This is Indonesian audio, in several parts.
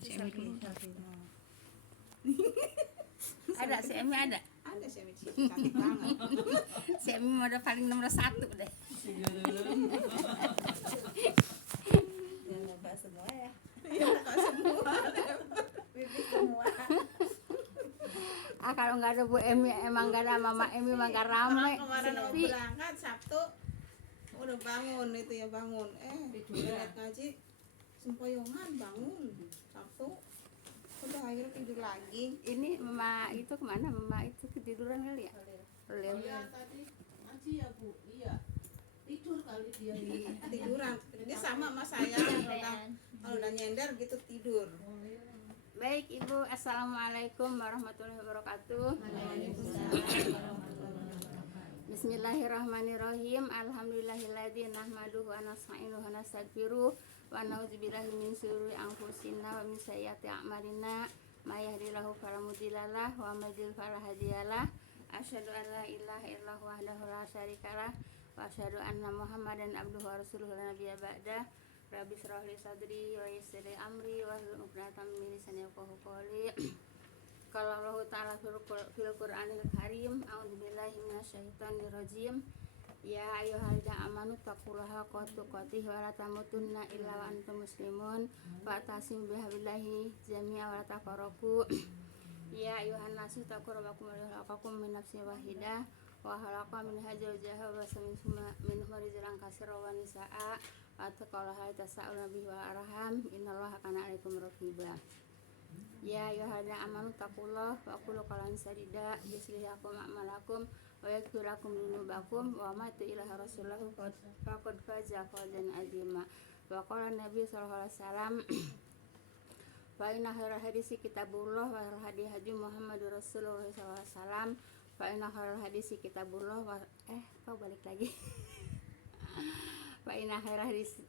si Emi dulu. Ada si Emi ada. Ada si Emi cantik banget. Si Emi udah paling nomor 1 deh. Yang lupa semua ya. Iya, lupa semua. Pipis semua. Kalau nggak ada Bu Emi, emang nggak ada Mama Emi, emang nggak rame. Kemarin mau Sepi. berangkat Sabtu udah bangun itu ya bangun. Lihat ngaji sempoyongan bangun Sabtu. Udah akhirnya tidur lagi. Ini Mama itu kemana? Mama itu ketiduran kali ya? Lel. Iya tadi ngaji ya Bu, iya tidur kali dia ini. Tiduran. Dia sama saya kalau udah nyender gitu tidur. Baik Ibu, Assalamualaikum warahmatullahi wabarakatuh. Bismillahirrahmanirrahim. Alhamdulillahilladzi nahmaduhu wa nasta'inuhu wa nastaghfiruh wa na'udzubillahi min syururi anfusina wa min sayyiati a'malina. May yahdihillahu fala mudhillalah wa may yudhlil fala hadiyalah. Asyhadu an la ilaha illallah wahdahu la syarikalah wa asyhadu anna Muhammadan abduhu wa rasuluhu la nabiyya ba'dah. Rabbi shrah li sadri wa yassir li amri wahlul 'uqdatam min lisani yafqahu qawli. Qala Allah ta'ala fil Qur'anil Karim, a'udzubillahi minasyaitonir rajim. Ya ayyuhalladzina amanu taqullaha haqqa tuqatih wa la tamutunna illa wa antum muslimun wa tasimu bihablillahi jami'a wa la tafarraqu. Ya ayyuhan nasu taqu rabbakum alladzi khalaqakum min nafsin wahidah wa khalaqa minha zawjaha wa basa minhuma rijalan katsiran wa nisaa'a wa taqallaha tasa'aluna bihi wa arham innallaha kana 'alaikum raqiba. Ya ayyuhalladzina amanu taqullaha wa qulu qawlan sadida yuslih lakum a'malakum wa yaghfir lakum dzunubakum wa ma ilaha rasulullah faqad faza fawzan 'azima. Wa qala nabi sallallahu alaihi wasallam fa inna khairal hadisi kitabullah wa khairal hadi hadi Muhammadur Rasulullah sallallahu alaihi wasallam. Fa inna khairal hadisi kitabullah wa kau balik lagi. Fa inna khairal hadisi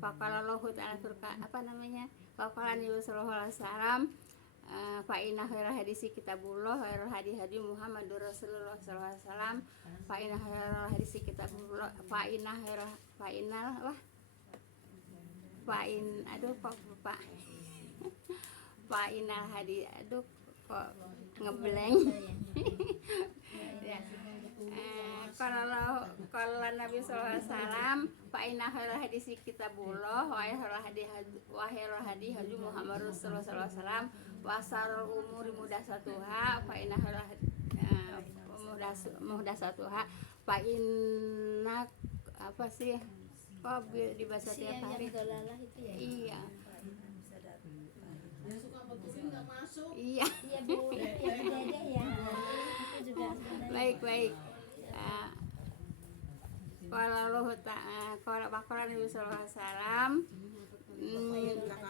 faqalallahu ta'ala apa namanya? Faqala nabi sallallahu alaihi wasallam fa inna khairal hadisi kitabullah wa khairal hadi hadi Muhammadur Rasulullah sallallahu alaihi wasallam. Fa inna khairal hadisi kitabullah fa inal hadi kok ngeblank. Ya. Kalau Nabi sallallahu alaihi wasallam fa inna khairal hadisi kitabullah wa khairal hadi hadi Muhammad Rasulullah sallallahu alaihi wasallam wa sarul umuri muhdatsatuha fa inna khairal muhdatsatuha fa inna apa sih kok dibaca tiap hari Yang dolalah itu ya. iya Yang suka betulin nggak masuk. iya Iya Bu, itu ya dede ya. Aku juga sebenarnya. baik kalau Allah ta'ala kalau Nabi sallallahu alaihi wasallam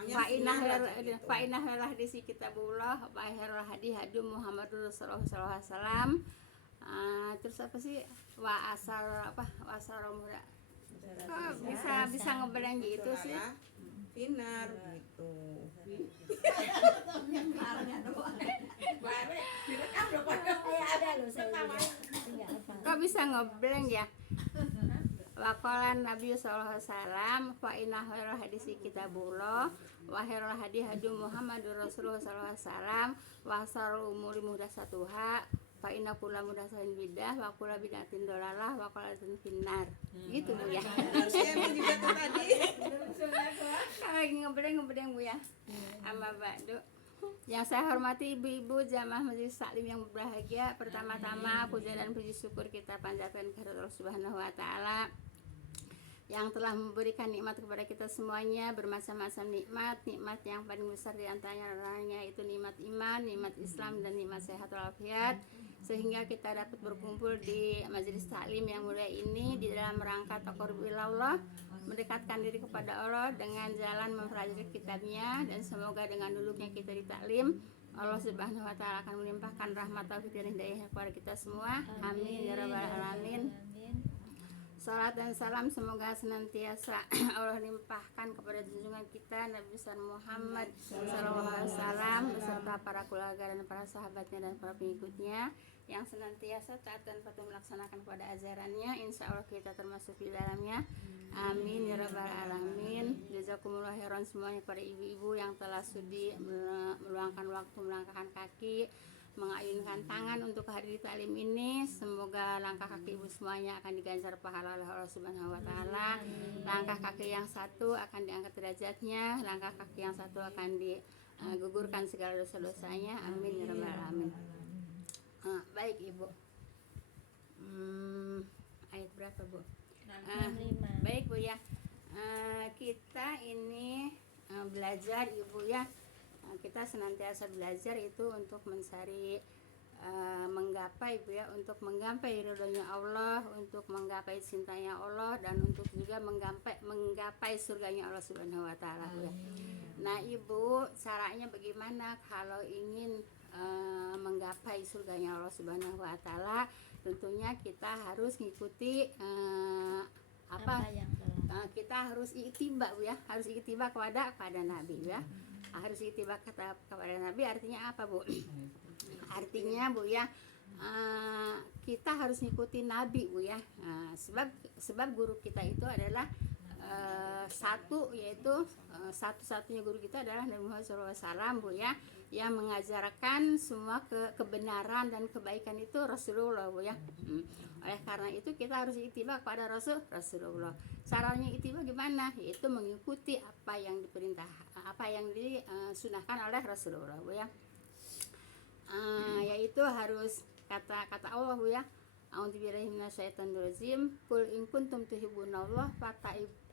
fa inna khairal hadisi kitabullah wa khairal hadi hadi Muhammadur Rasulullah sallallahu alaihi wasallam. Terus apa sih wa asar muda kok bisa ngebelang gitu sih Pinar gitu. Ada loh saya juga. Enggak apa. kok bisa ngeblank ya. Waqalan Nabi sallallahu alaihi wasallam fa inna khairal hadisi kitabullah wa khairal hadi hadi Muhammadur Rasulullah sallallahu alaihi wasallam wa sarul umuri muhdatsatuha fa inna kulla muhdatsatin bidah wa kulla bidatin dolalah wa kulla dolalah finnar. Gitu Bu ya. Saya juga tuh tadi. Kalau lagi ngeblank Bu ya. Amma ba'du. Yang saya hormati ibu-ibu jamaah majelis taklim yang berbahagia, pertama-tama puja dan puji syukur kita panjatkan kepada Allah Subhanahu wa taala yang telah memberikan nikmat kepada kita semuanya, bermacam-macam nikmat yang paling besar di antaranya itu nikmat iman, nikmat Islam dan nikmat sehat walafiat, sehingga kita dapat berkumpul di majelis taklim yang mulia ini di dalam rangka taqarrub ilallah, mendekatkan diri kepada Allah dengan jalan mempelajari kitabnya, dan semoga dengan duduknya kita di taklim Allah Subhanahu wa taala akan melimpahkan rahmat taufik dan hidayah kepada kita semua. Amin ya rabbal alamin. Salat dan salam semoga senantiasa Allah limpahkan kepada junjungan kita Nabi besar Muhammad SAW beserta para keluarga dan para sahabatnya dan para pengikutnya yang senantiasa taat dan patuh melaksanakan kepada ajarannya. Insya Allah kita termasuk di dalamnya. Amin ya rabbal alamin. Jazakumullah khairan semuanya kepada ibu-ibu yang telah sudi meluangkan waktu, melangkahkan kaki, mengayunkan tangan untuk hadir di taklim ini. Semoga langkah kaki ibu semuanya akan diganjar pahala oleh Allah Subhanahu wa taala. Langkah kaki yang satu akan diangkat derajatnya, langkah kaki yang satu akan digugurkan segala dosa-dosanya. Amin ya rabbal alamin. Baik Ibu. Ayat berapa Bu? 65. Baik Bu ya. Kita ini belajar Ibu ya. Kita senantiasa belajar itu untuk mencari menggapai Bu ya, untuk menggapai ridhonya Allah, untuk menggapai cintanya Allah, dan untuk juga menggapai surganya Allah Subhanahu wa taala Bu ya. Nah Ibu, caranya bagaimana kalau ingin menggapai surganya Allah Subhanahu wa taala? Tentunya kita harus mengikuti apa yang telah kita harus ittiba Bu ya, harus ittiba kepada Nabi ya. Harus ittiba kepada Nabi artinya apa Bu? Artinya Bu ya, kita harus mengikuti Nabi Bu ya. Sebab guru kita itu adalah satu, yaitu satu-satunya guru kita adalah Nabi Muhammad SAW Bu ya, yang mengajarkan semua kebenaran dan kebaikan itu Rasulullah Bu ya. Oleh karena itu kita harus ittiba kepada Rasulullah. Caranya ittiba gimana? Yaitu mengikuti apa yang diperintah, apa yang disunahkan oleh Rasulullah Bu ya. Yaitu harus kata Allah Bu ya. A'udzubillahi minasyaitonirrajim. Qul in kuntum tuhibbunallah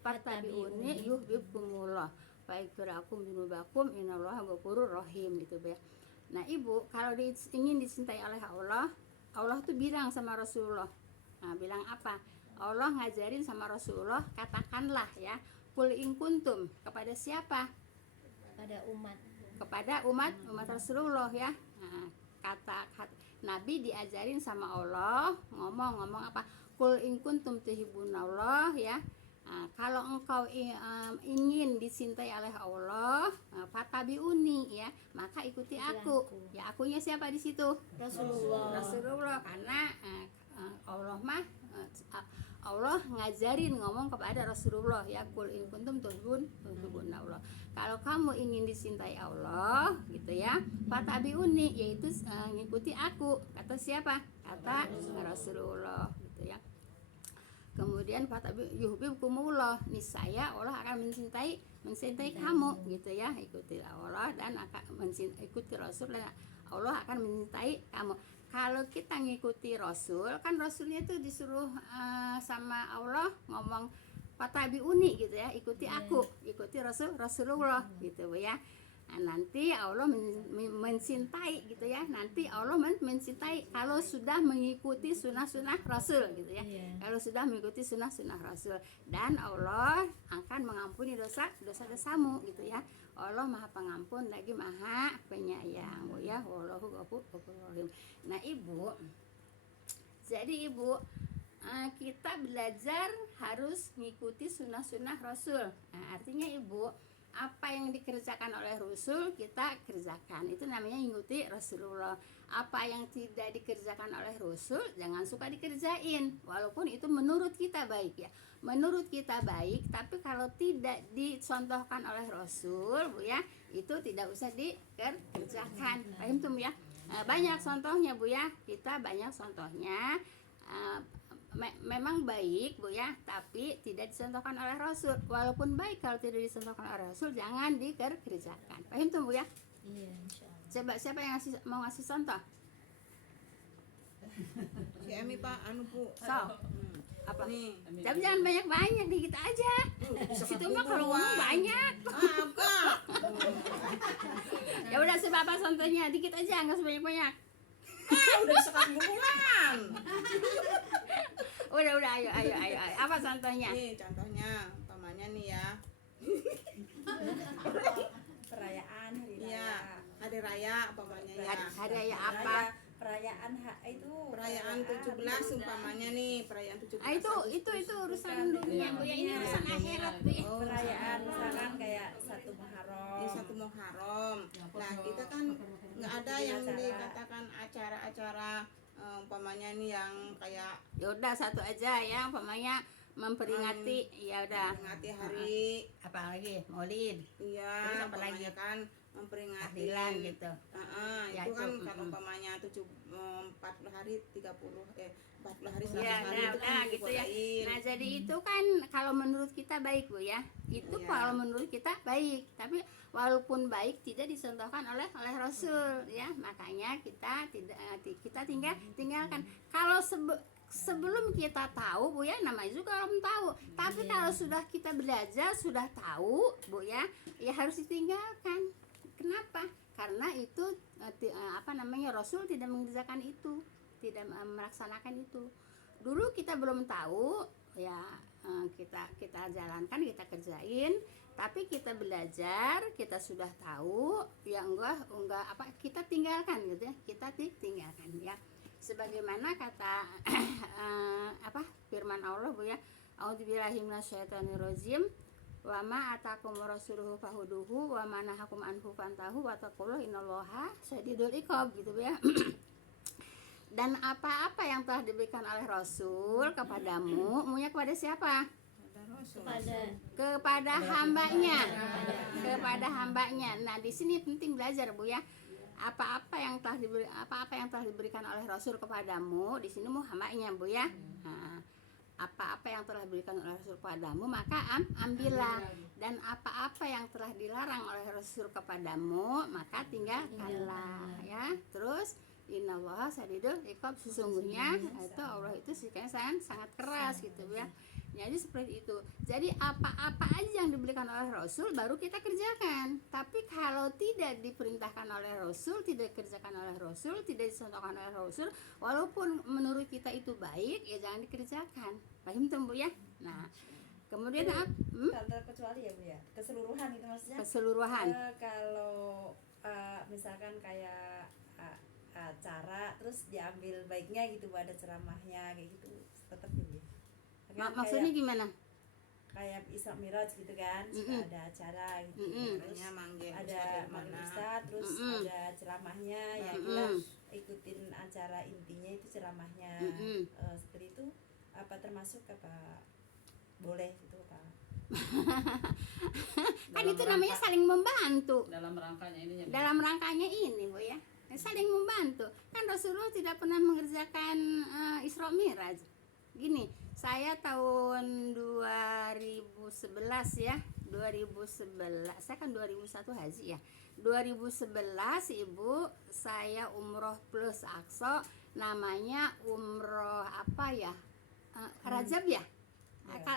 fattabi'uni yuhibbukumullah wa yaghfir lakum dzunubakum innallaha ghafurur rahim itu Bu ya. Nah Ibu, kalau ingin dicintai oleh Allah, Allah tuh bilang sama Rasulullah. Nah, bilang apa? Allah ngajarin sama Rasulullah, katakanlah ya, qul in kuntum, kepada siapa? Kepada umat Rasulullah ya. Nah, kata Nabi diajarin sama Allah ngomong apa? Qul in kuntum tuhibbunallah ya. Nah, kalau engkau ingin dicintai oleh Allah, fattabi'uni ya, maka ikuti aku. Ya, akunya siapa di situ? Rasulullah, karena Allah ngajarin ngomong kepada Rasulullah ya, qul in kuntum tuhibbunallah. Kalau kamu ingin dicintai Allah gitu ya, fattabi'uni, yaitu ngikuti aku. Kata siapa? Kata Rasulullah gitu ya. Kemudian yuhibbukumullah, niscaya Allah akan mencintai kamu gitu ya. Ikutilah Allah dan akan ikuti Rasul dan Allah akan mencintai kamu. Kalau kita ngikuti Rasul, kan Rasulnya itu disuruh sama Allah ngomong fattabi'uni gitu ya, ikuti aku, ikuti Rasulullah gitu ya. Nah, nanti Allah mencintai gitu ya, nanti Allah mencintai kalau sudah mengikuti sunnah-sunnah Rasul gitu ya. Kalau sudah mengikuti sunnah-sunnah Rasul, dan Allah akan mengampuni dosa-dosamu gitu ya. Allah Maha Pengampun lagi Maha Penyayang ya. Wallahu ghafurur rahim. Nah Ibu, jadi Ibu, kita belajar harus mengikuti sunnah-sunnah Rasul. Nah, artinya Ibu, apa yang dikerjakan oleh Rasul kita kerjakan, itu namanya mengikuti Rasulullah. Apa yang tidak dikerjakan oleh Rasul jangan suka dikerjain, walaupun itu menurut kita baik ya, menurut kita baik, tapi kalau tidak dicontohkan oleh Rasul Bu ya, itu tidak usah dikerjakan. Paham tuh ya? Banyak contohnya Bu ya, kita banyak contohnya. Memang baik Bu ya, tapi tidak dicontohkan oleh Rasul. Walaupun baik, kalau tidak dicontohkan oleh Rasul jangan dikerjakan. Paham tuh Bu ya? Iya, insyaallah. Coba siapa yang mau ngasih contoh? Si Emi Pak, Bu. So, apa? Nih. Tapi jangan banyak-banyak, dikit aja. Situ mah kalau ngomong banyak. Kak. Ya udah, coba apa contohnya? Dikit aja, nggak sebanyak-banyak. Udah sekat hubungan. Udah, ayo. Apa contohnya? Nih, contohnya, umpamanya nih ya. Perayaan hari Iya, raya. hari raya umpamanya ya. Hari raya apa? perayaan itu perayaan 17 umpamanya nih, perayaan 17 itu urusan dunia Bu ya, ini urusan akhirat Bu ya. perayaan misalkan kayak 1 Muharram. Di 1 Muharram. Nah, kita kan nggak ada yang dikatakan acara-acara umpamanya nih yang kayak Ya udah satu aja ya, umpamanya memperingati ya udah. memperingati hari, Apa lagi? Maulid. iya, Terus apa umpamanya lagi? kan memperingati Tahlilan gitu. itu Ya, itu, kan kalau umpamanya 40 hari 40 hari 100 Ya, hari nah, itu kan gitu ya. dikuasain. Nah, jadi itu kan kalau menurut kita baik Bu ya. Itu Iya. kalau menurut kita baik, tapi walaupun baik tidak disentuhkan oleh Rasul ya. Makanya kita tinggalkan. Kalau sebelum kita tahu Bu ya, namanya juga belum tahu. Tapi kalau sudah kita belajar, sudah tahu Bu ya, ya harus ditinggalkan. Kenapa? Karena itu Rasul tidak mengerjakan itu, tidak melaksanakan itu. Dulu kita belum tahu ya, kita jalankan, kita kerjain, tapi kita belajar, kita sudah tahu ya, enggak kita tinggalkan gitu ya, kita tinggalkan ya. Sebagaimana kata firman Allah Bu ya, a'udzubillahi minasyaitonirrajim, wa ma atakum rasuluhu fahuduhu wa ma nahakum anhu fantahu wa taqullaha innallaha syadidul iqab gitu Bu ya. Dan apa-apa yang telah diberikan oleh Rasul kepadamu, munya kepada siapa? Ada Rasul. Kepada hambanya. Kepada hambanya. Nah, di sini penting belajar Bu ya. Apa-apa yang telah diberikan oleh Rasul kepadamu, di sini mu hambanya Bu ya. Nah, apa-apa yang telah diberikan oleh Rasul kepadamu, maka ambillah. Dan apa-apa yang telah dilarang oleh Rasul kepadamu, maka tinggalkanlah ya. Terus innallaha syadidul iqab, sesungguhnya itu Allah itu sikapnya sangat keras gitu ya. Jadi seperti itu. Jadi apa-apa aja yang diberikan oleh Rasul baru kita kerjakan. Tapi kalau tidak diperintahkan oleh Rasul, tidak dikerjakan oleh Rasul, tidak dicontohkan oleh Rasul, walaupun menurut kita itu baik, ya jangan dikerjakan. Paham tuh Bu ya? Nah, kemudian Tanpa kecuali ya Bu ya, keseluruhan itu maksudnya. keseluruhan. Kalau misalkan kayak acara terus diambil baiknya gitu, ada ceramahnya kayak gitu, tetap gitu. Maksudnya gimana? Kayak Isra Miraj gitu kan, suka ada acara gitu, terus ada manggil ustadz, terus ada ceramahnya, ya kita ikutin acara intinya itu ceramahnya. Seperti itu apa termasuk apa boleh gitu Pak? Kan itu namanya saling membantu. Dalam Rangkanya ini Bu ya, saling membantu. Kan Rasulullah tidak pernah mengerjakan Isra Miraj. Gini, saya tahun 2011 ya, 2011, saya kan 2001 haji ya. 2011 Ibu, saya umroh plus Aqsa, namanya umroh apa ya? Rajab ya?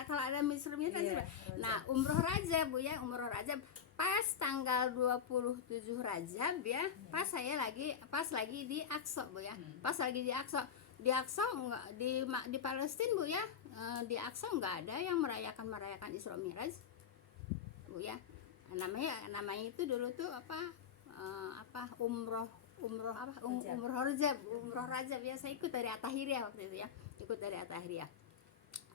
Kalau ada Isra Miraj Rajab. Nah, umroh Rajab Bu ya, umroh Rajab. Pas tanggal 27 Rajab ya, pas lagi di Aqsa Bu ya. Pas lagi di Aqsa. Di Aqsa enggak, di Palestina Bu ya, di Aqsa enggak ada yang merayakan Isra Miraj Bu ya. Namanya itu dulu tuh umroh Rajab ya. Saya ikut dari At-Tahiriyah waktu itu ya,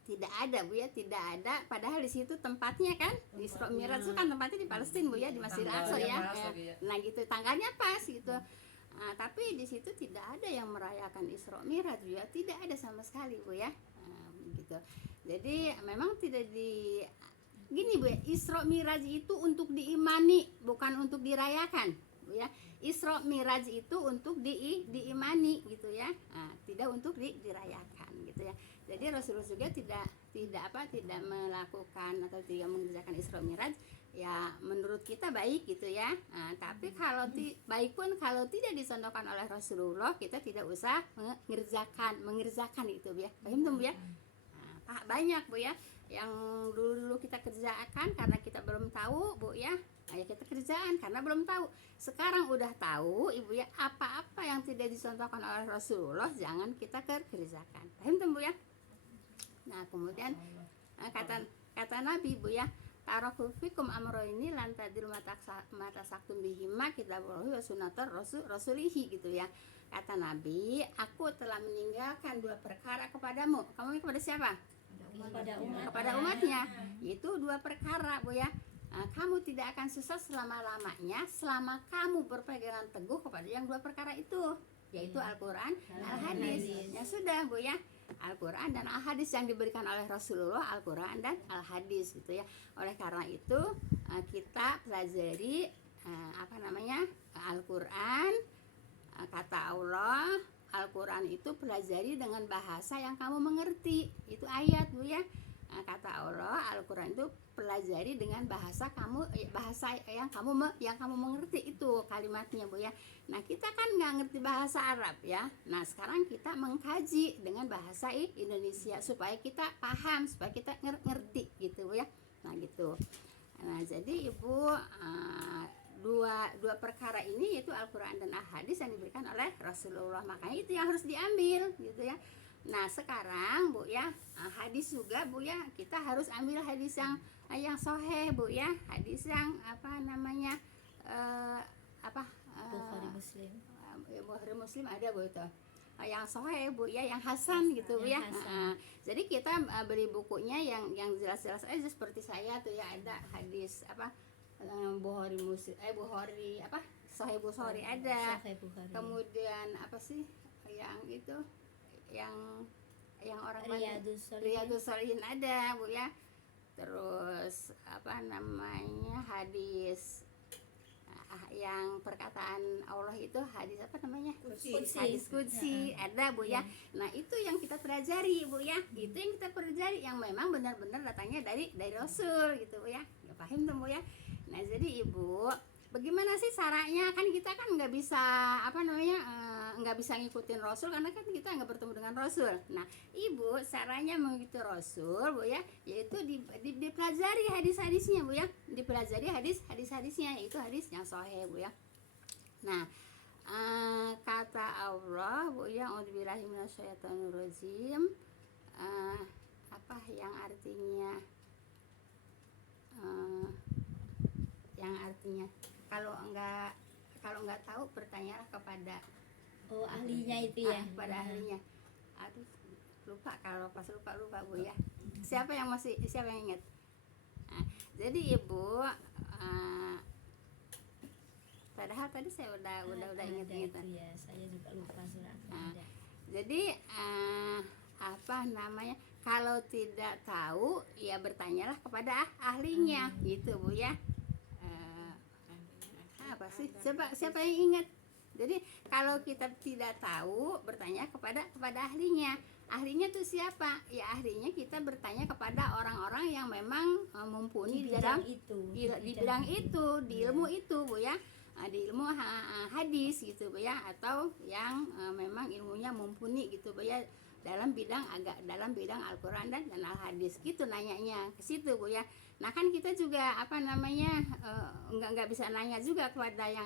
tidak ada Bu ya, tidak ada. Padahal di situ tempatnya kan Isra Miraj itu kan tempatnya di Palestina Bu ya, di Masjid Al-Aqsa ya. Nah gitu, tanggalnya pas gitu. Nah, tapi di situ tidak ada yang merayakan Isra Miraj ya, tidak ada sama sekali Bu ya. Gitu. Jadi memang tidak gini Bu ya, Isra Miraj itu untuk diimani, bukan untuk dirayakan Bu ya. Isra Miraj itu untuk diimani gitu ya. Nah, tidak untuk dirayakan gitu ya. Jadi Rasulullah juga tidak melakukan atau tidak mengerjakan Isra Miraj ya, menurut kita baik gitu ya. Nah, tapi kalau baik pun kalau tidak dicontohkan oleh Rasulullah, kita tidak usah mengerjakan itu Bu ya. Paham tuh Bu ya? Nah, banyak Bu ya yang dulu kita kerjakan karena kita belum tahu Bu ya. Nah, ya kita kerjaan karena belum tahu. Sekarang udah tahu Ibu ya, apa-apa yang tidak dicontohkan oleh Rasulullah jangan kita kerjakan. Paham tuh Bu ya? Nah, kemudian kata Nabi Bu ya, taraku fikum amroini lan tadil mata saktum bihima kitabullahi wa sunnatur rasulihi gitu ya. Kata Nabi, aku telah meninggalkan 2 perkara kepadamu. Kamu kepada siapa? Kepada umatnya. Itu 2 perkara, Bu ya. Kamu tidak akan sesat selama-lamanya selama kamu berpegangan teguh kepada yang 2 perkara itu, yaitu Al-Quran, Al-Hadis. Ya sudah, Bu ya. Al-Quran dan Al-Hadis yang diberikan oleh Rasulullah, Al-Quran dan Al-Hadis gitu ya. Oleh karena itu kita pelajari Al-Quran, kata Allah. Al-Quran itu pelajari dengan bahasa yang kamu mengerti. Itu ayat, Bu ya. Kata Allah, Al-Quran itu pelajari dengan bahasa yang kamu mengerti, itu kalimatnya, Bu ya. Nah, kita kan nggak ngerti bahasa Arab ya. Nah, sekarang kita mengkaji dengan bahasa Indonesia supaya kita paham, supaya kita ngerti gitu, Bu ya. Nah, gitu. Nah, jadi Ibu, dua perkara ini yaitu Al-Quran dan Al-Hadis yang diberikan oleh Rasulullah, makanya itu yang harus diambil gitu ya. Nah, sekarang Bu ya, hadis juga Bu ya, kita harus ambil hadis yang sahih, Bu ya. Hadis yang Bukhari Muslim ada, Bu, itu yang sahih, Bu ya, yang hasan gitu, Bu ya. Jadi kita beli bukunya yang jelas-jelas aja, seperti saya tuh ya, ada hadis Bukhari Sahih Bukhari ada. Kemudian apa sih yang itu yang orang Riyadus Shalihin ada, Bu ya. Terus hadis yang perkataan Allah itu hadis hadis qudsi ada, Bu ya. Nah, itu yang kita pelajari, Bu ya. Itu yang kita pelajari yang memang benar-benar datangnya dari Rasul gitu, Bu ya. Paham tuh, Bu ya. Nah, jadi Ibu, bagaimana sih caranya? Kan kita kan nggak bisa nggak bisa ngikutin Rasul karena kan kita nggak bertemu dengan Rasul. Nah, Ibu, caranya mengikuti Rasul, Bu ya, yaitu dipelajari hadis-hadisnya, Bu ya. Dipelajari hadis-hadisnya, yaitu hadis yang sahih, Bu ya. Nah, kata Allah, Bu ya, a'udzubillahi minasyaitonirrajim, yang artinya kalau nggak tahu bertanyalah kepada ahlinya itu ya. Kepada ahlinya. Aduh, lupa, kalau pas lupa, Bu ya. Siapa yang ingat? Nah, jadi Ibu, padahal tadi saya udah ingat ya, saya juga lupa suratnya. Jadi kalau tidak tahu ya bertanyalah kepada ahlinya gitu, Bu ya. Apa sih? Siapa yang ingat? Jadi kalau kita tidak tahu bertanya kepada ahlinya. Ahlinya itu siapa? Ya, ahlinya kita bertanya kepada orang-orang yang memang mumpuni di dalam bidang itu, di ilmu itu, Bu ya. Di ilmu hadis gitu, Bu ya, atau yang memang ilmunya mumpuni gitu, Bu ya, dalam bidang Al-Quran dan Al-Hadis gitu, nanyanya ke situ, Bu ya. Nah, kan kita juga nggak bisa nanya juga kepada yang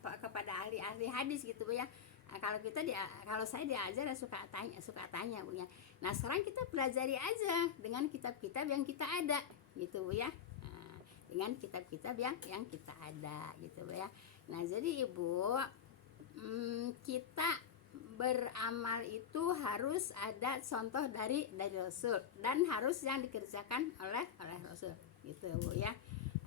kepada ahli hadis gitu, Bu ya. Kalau saya diajar suka tanya, Bu ya. Nah, sekarang kita pelajari aja dengan kitab-kitab yang kita ada gitu, Bu ya. Dengan kitab-kitab yang kita ada gitu, Bu ya. Nah, jadi Ibu, kita beramal itu harus ada contoh dari Rasul dan harus yang dikerjakan oleh Rasul gitu, Bu ya.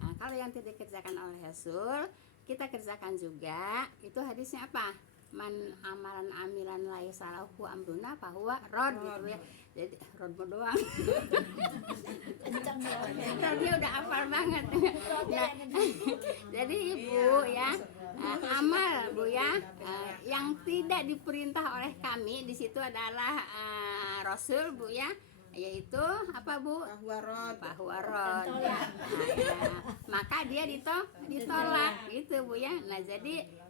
Nah, kalau yang tidak dikerjakan oleh Rasul, kita kerjakan juga. Itu hadisnya apa? Man amalan amilan laisa lahu amruna fahuwa rad gitu ya. Jadi rod doang. Dia udah hafal banget. Nah, jadi Ibu ya, amal, Bu ya, yang tidak diperintah oleh kami di situ adalah Rasul, Bu ya, yaitu apa, Bu? Bahwarod. Ya. Maka dia ditolak gitu, Bu ya. Nah, jadi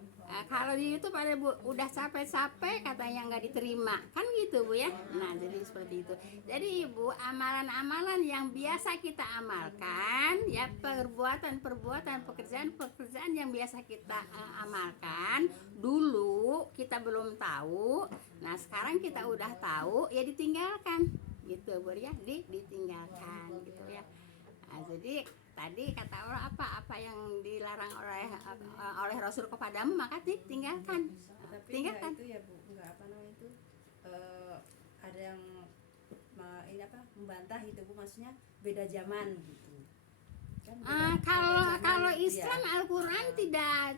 kalau di YouTube ada, Bu, udah capek-capek katanya nggak diterima, kan gitu, Bu ya. Nah, jadi seperti itu. Jadi Ibu, amalan-amalan yang biasa kita amalkan ya, perbuatan, pekerjaan yang biasa kita amalkan dulu kita belum tahu. Nah, sekarang kita udah tahu ya, ditinggalkan gitu, Bu ya. Ditinggalkan gitu ya. Jadi tadi kata Allah apa yang dilarang oleh Rasul kepadamu maka tinggalkan. Tapi Tinggalkan. enggak itu ya Bu, enggak apa namanya itu ada yang ini apa membantah gitu Bu, maksudnya beda zaman gitu kan, beda Kalau zaman gitu Islam ya. Al-Quran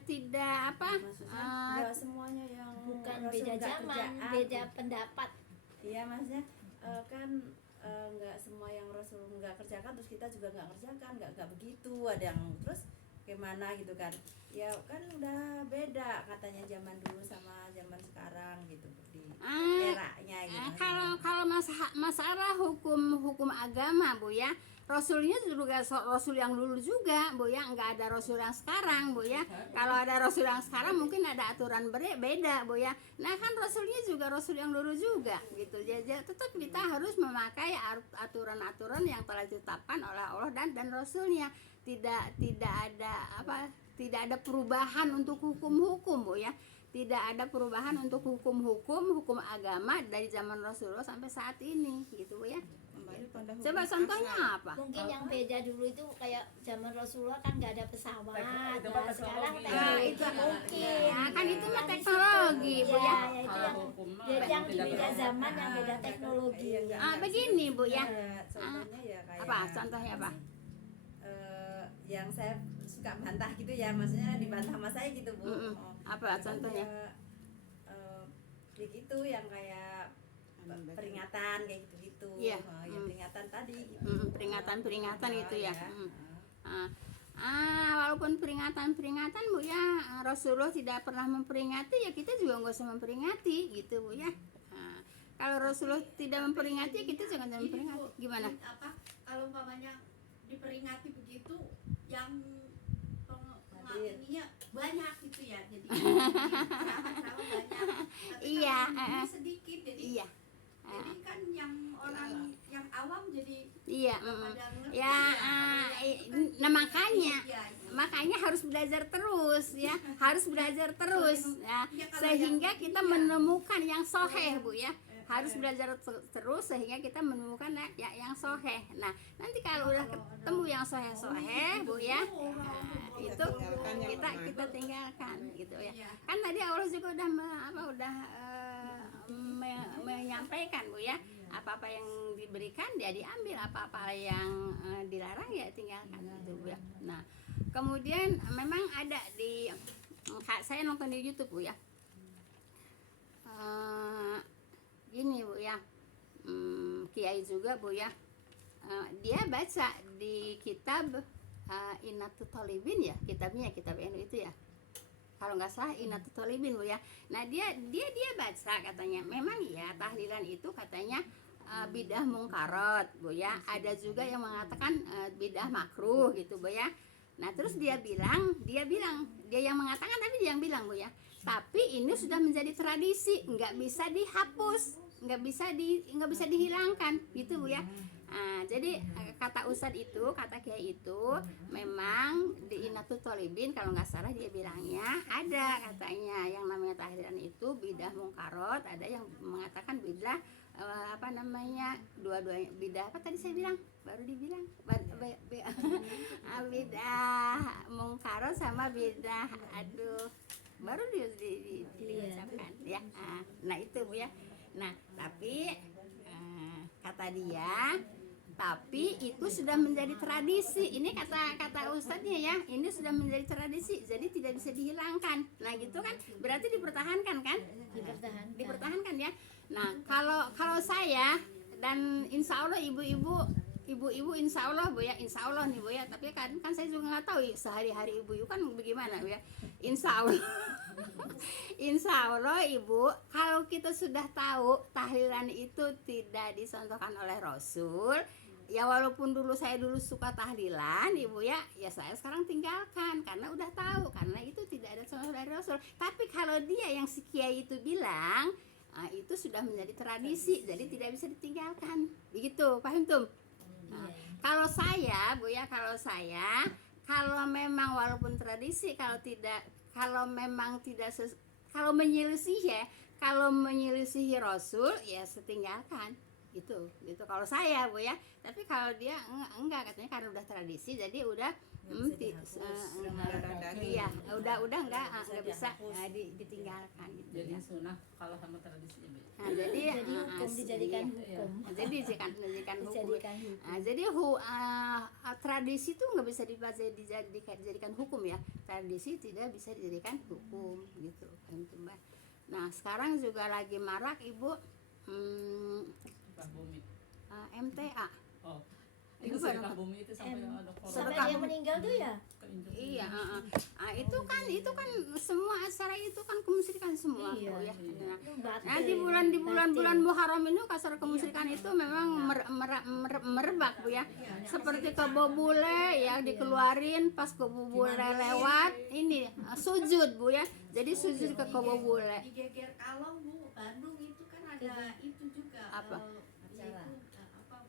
tidak apa Maksudnya enggak semuanya yang Bukan Rasul beda enggak zaman, kerjaan. beda pendapat. Iya maksudnya kan enggak semua yang Rasul enggak kerjakan terus kita juga enggak kerjakan, enggak begitu. Ada yang terus gimana gitu kan, ya kan udah beda katanya zaman dulu sama zaman sekarang gitu di eranya gitu. Kalau masalah hukum agama Bu ya, Rasulnya juga Rasul yang dulu juga Bu ya, nggak ada Rasul yang sekarang Bu ya. Kalau ada Rasul yang sekarang mungkin ada aturan beda Bu ya. Nah kan Rasulnya juga Rasul yang dulu juga gitu. Jadi tetap kita harus memakai aturan-aturan yang telah ditetapkan oleh Allah dan Rasulnya. Tidak ada perubahan untuk hukum-hukum Bu ya. Tidak ada perubahan untuk hukum agama dari zaman Rasulullah sampai saat ini gitu Bu ya. Kembali pada hukum Coba contohnya asal. apa? Mungkin yang beda dulu itu kayak zaman Rasulullah kan nggak ada pesawat. Itu Nah, kan sekarang teknologi. teknologi Itu mungkin. ya kan itu mah Kan di teknologi situ. Bu ya. Ya, itu yang yang beda zaman yang beda teknologi. Begini Bu ya. Contohnya ya kayak Apa contohnya apa? Yang saya suka bantah gitu ya, maksudnya dibantah sama saya gitu Bu. Apa contohnya? Ya gitu yang kayak peringatan kayak gitu-gitu. Iya. Ya peringatan tadi gitu. Peringatan itu ya. Nah, Walaupun peringatan Bu ya, Rasulullah tidak pernah memperingati ya kita juga nggak usah memperingati gitu Bu ya. Kalau Rasulullah tidak memperingati kita jangan memperingati. Gimana? Apa kalau umpamanya diperingati begitu yang ininya banyak gitu ya, jadi ceramah banyak tapi Iya, kalau ini sedikit jadi Iya. jadi kan yang orang yang awam jadi Iya. pada ngerti Ya, nah Iya, makanya harus belajar terus ya, harus belajar terus ya, sehingga kita menemukan yang soheh Bu ya. Harus belajar terus sehingga kita menemukan yang soheh. Nah nanti kalau udah ketemu yang soheh Bu ya, itu kita tinggalkan gitu ya. Kan tadi Allah juga udah menyampaikan Bu ya, apa yang diberikan ya diambil, apa yang dilarang ya tinggalkan gitu Bu ya. Nah kemudian memang ada saya nonton di YouTube Bu ya, gini Bu ya, kiai juga Bu ya, dia baca di kitab Inatul Thalibin ya, kitab NU itu ya, kalau nggak salah Inatul Thalibin Bu ya. Nah dia baca katanya memang ya tahlilan itu katanya bidah mungkarat Bu ya, ada juga yang mengatakan bidah makruh gitu Bu ya. Nah terus dia yang mengatakan tapi dia yang bilang Bu ya, tapi ini sudah menjadi tradisi, nggak bisa dihapus, nggak bisa dihilangkan gitu Bu ya. Nah, jadi kata Ustadz itu, kata Kiai itu memang di Inatul Thalibin kalau nggak salah dia bilangnya ada katanya yang namanya tahlilan itu bidah mungkarot, ada yang mengatakan bidah dua-duanya bidah apa tadi saya bilang baru dibilang bidah mungkarot sama bidah baru diucapkan ya. Nah itu Bu ya. Nah tapi kata dia, tapi itu sudah menjadi tradisi. Ini kata ustadznya ya, ini sudah menjadi tradisi, jadi tidak bisa dihilangkan. Nah gitu kan, berarti dipertahankan kan? Dipertahankan ya. Nah kalau saya dan insya Allah ibu-ibu insya Allah Bu ya, insya Allah nih Bu ya. Tapi kan saya juga nggak tahu sehari-hari ibu kan bagaimana Bu ya. Insya Allah insya Allah Ibu, kalau kita sudah tahu tahlilan itu tidak dicontohkan oleh Rasul, ya walaupun saya dulu suka tahlilan Ibu ya saya sekarang tinggalkan karena udah tahu, karena itu tidak ada contoh dari Rasul. Tapi kalau dia yang si kiai itu bilang itu sudah menjadi tradisi, jadi tidak bisa ditinggalkan. Begitu, paham Tum? Kalau saya Bu ya, kalau memang walaupun tradisi, kalau menyelisihi Rasul ya setinggalkan gitu kalau saya Bu ya. Tapi kalau dia enggak katanya karena udah tradisi jadi udah iya udah enggak bisa ditinggalkan gitu Jadi ya. sunnah kalau sama tradisi Bu. Nah, jadi hukum dijadikan hukum. jadi dijadikan hukum. Dijadikan hukum. Nah, jadi tradisi itu nggak bisa dijadikan hukum ya. Tradisi tidak bisa dijadikan hukum gitu kan itu Mbak. Nah sekarang juga lagi marak Ibu Sedekah bumi. MTA. Oh. Itu Itu baru sedekah bumi itu sampai ada Sampai Sedekah dia bumi. meninggal tuh ya. keinjak. Iya, itu kan semua acara itu kan kemusyrikan semua Iya, Bu ya. iya. Nah, nah di bulan Muharram ini kasar kemusyrikan itu memang merebak Bu ya. Seperti kebo bule ya dikeluarin pas kebo bule lewat ini sujud Bu ya. Jadi sujud ke kebo bule. Di Geger Kalong Bu, Bandung itu kan ada itu juga Apa? acara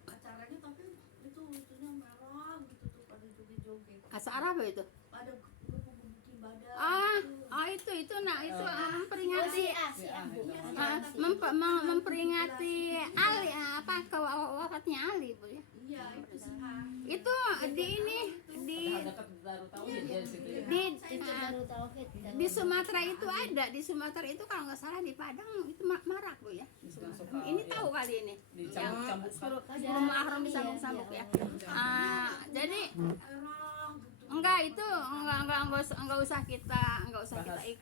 acaranya tapi itunya merah gitu tuh pada joget-joget Acara apa itu? pada gebukin badan Itu memperingati Si A, Bu. memperingati Ali wafatnya Ali Bu ya. iya itu sih ah. Itu di Dekat Darut Tauhid ya di situ ya. Itu baru tauhid. di Sumatera itu ada di Sumatera itu kalau nggak salah di Padang itu marak Bu ya. Ini tahu kali ini. Dicambuk-cambuk. Sebelum Muharram disambung-sambung ya. Jadi Merah gitu enggak itu enggak usah kita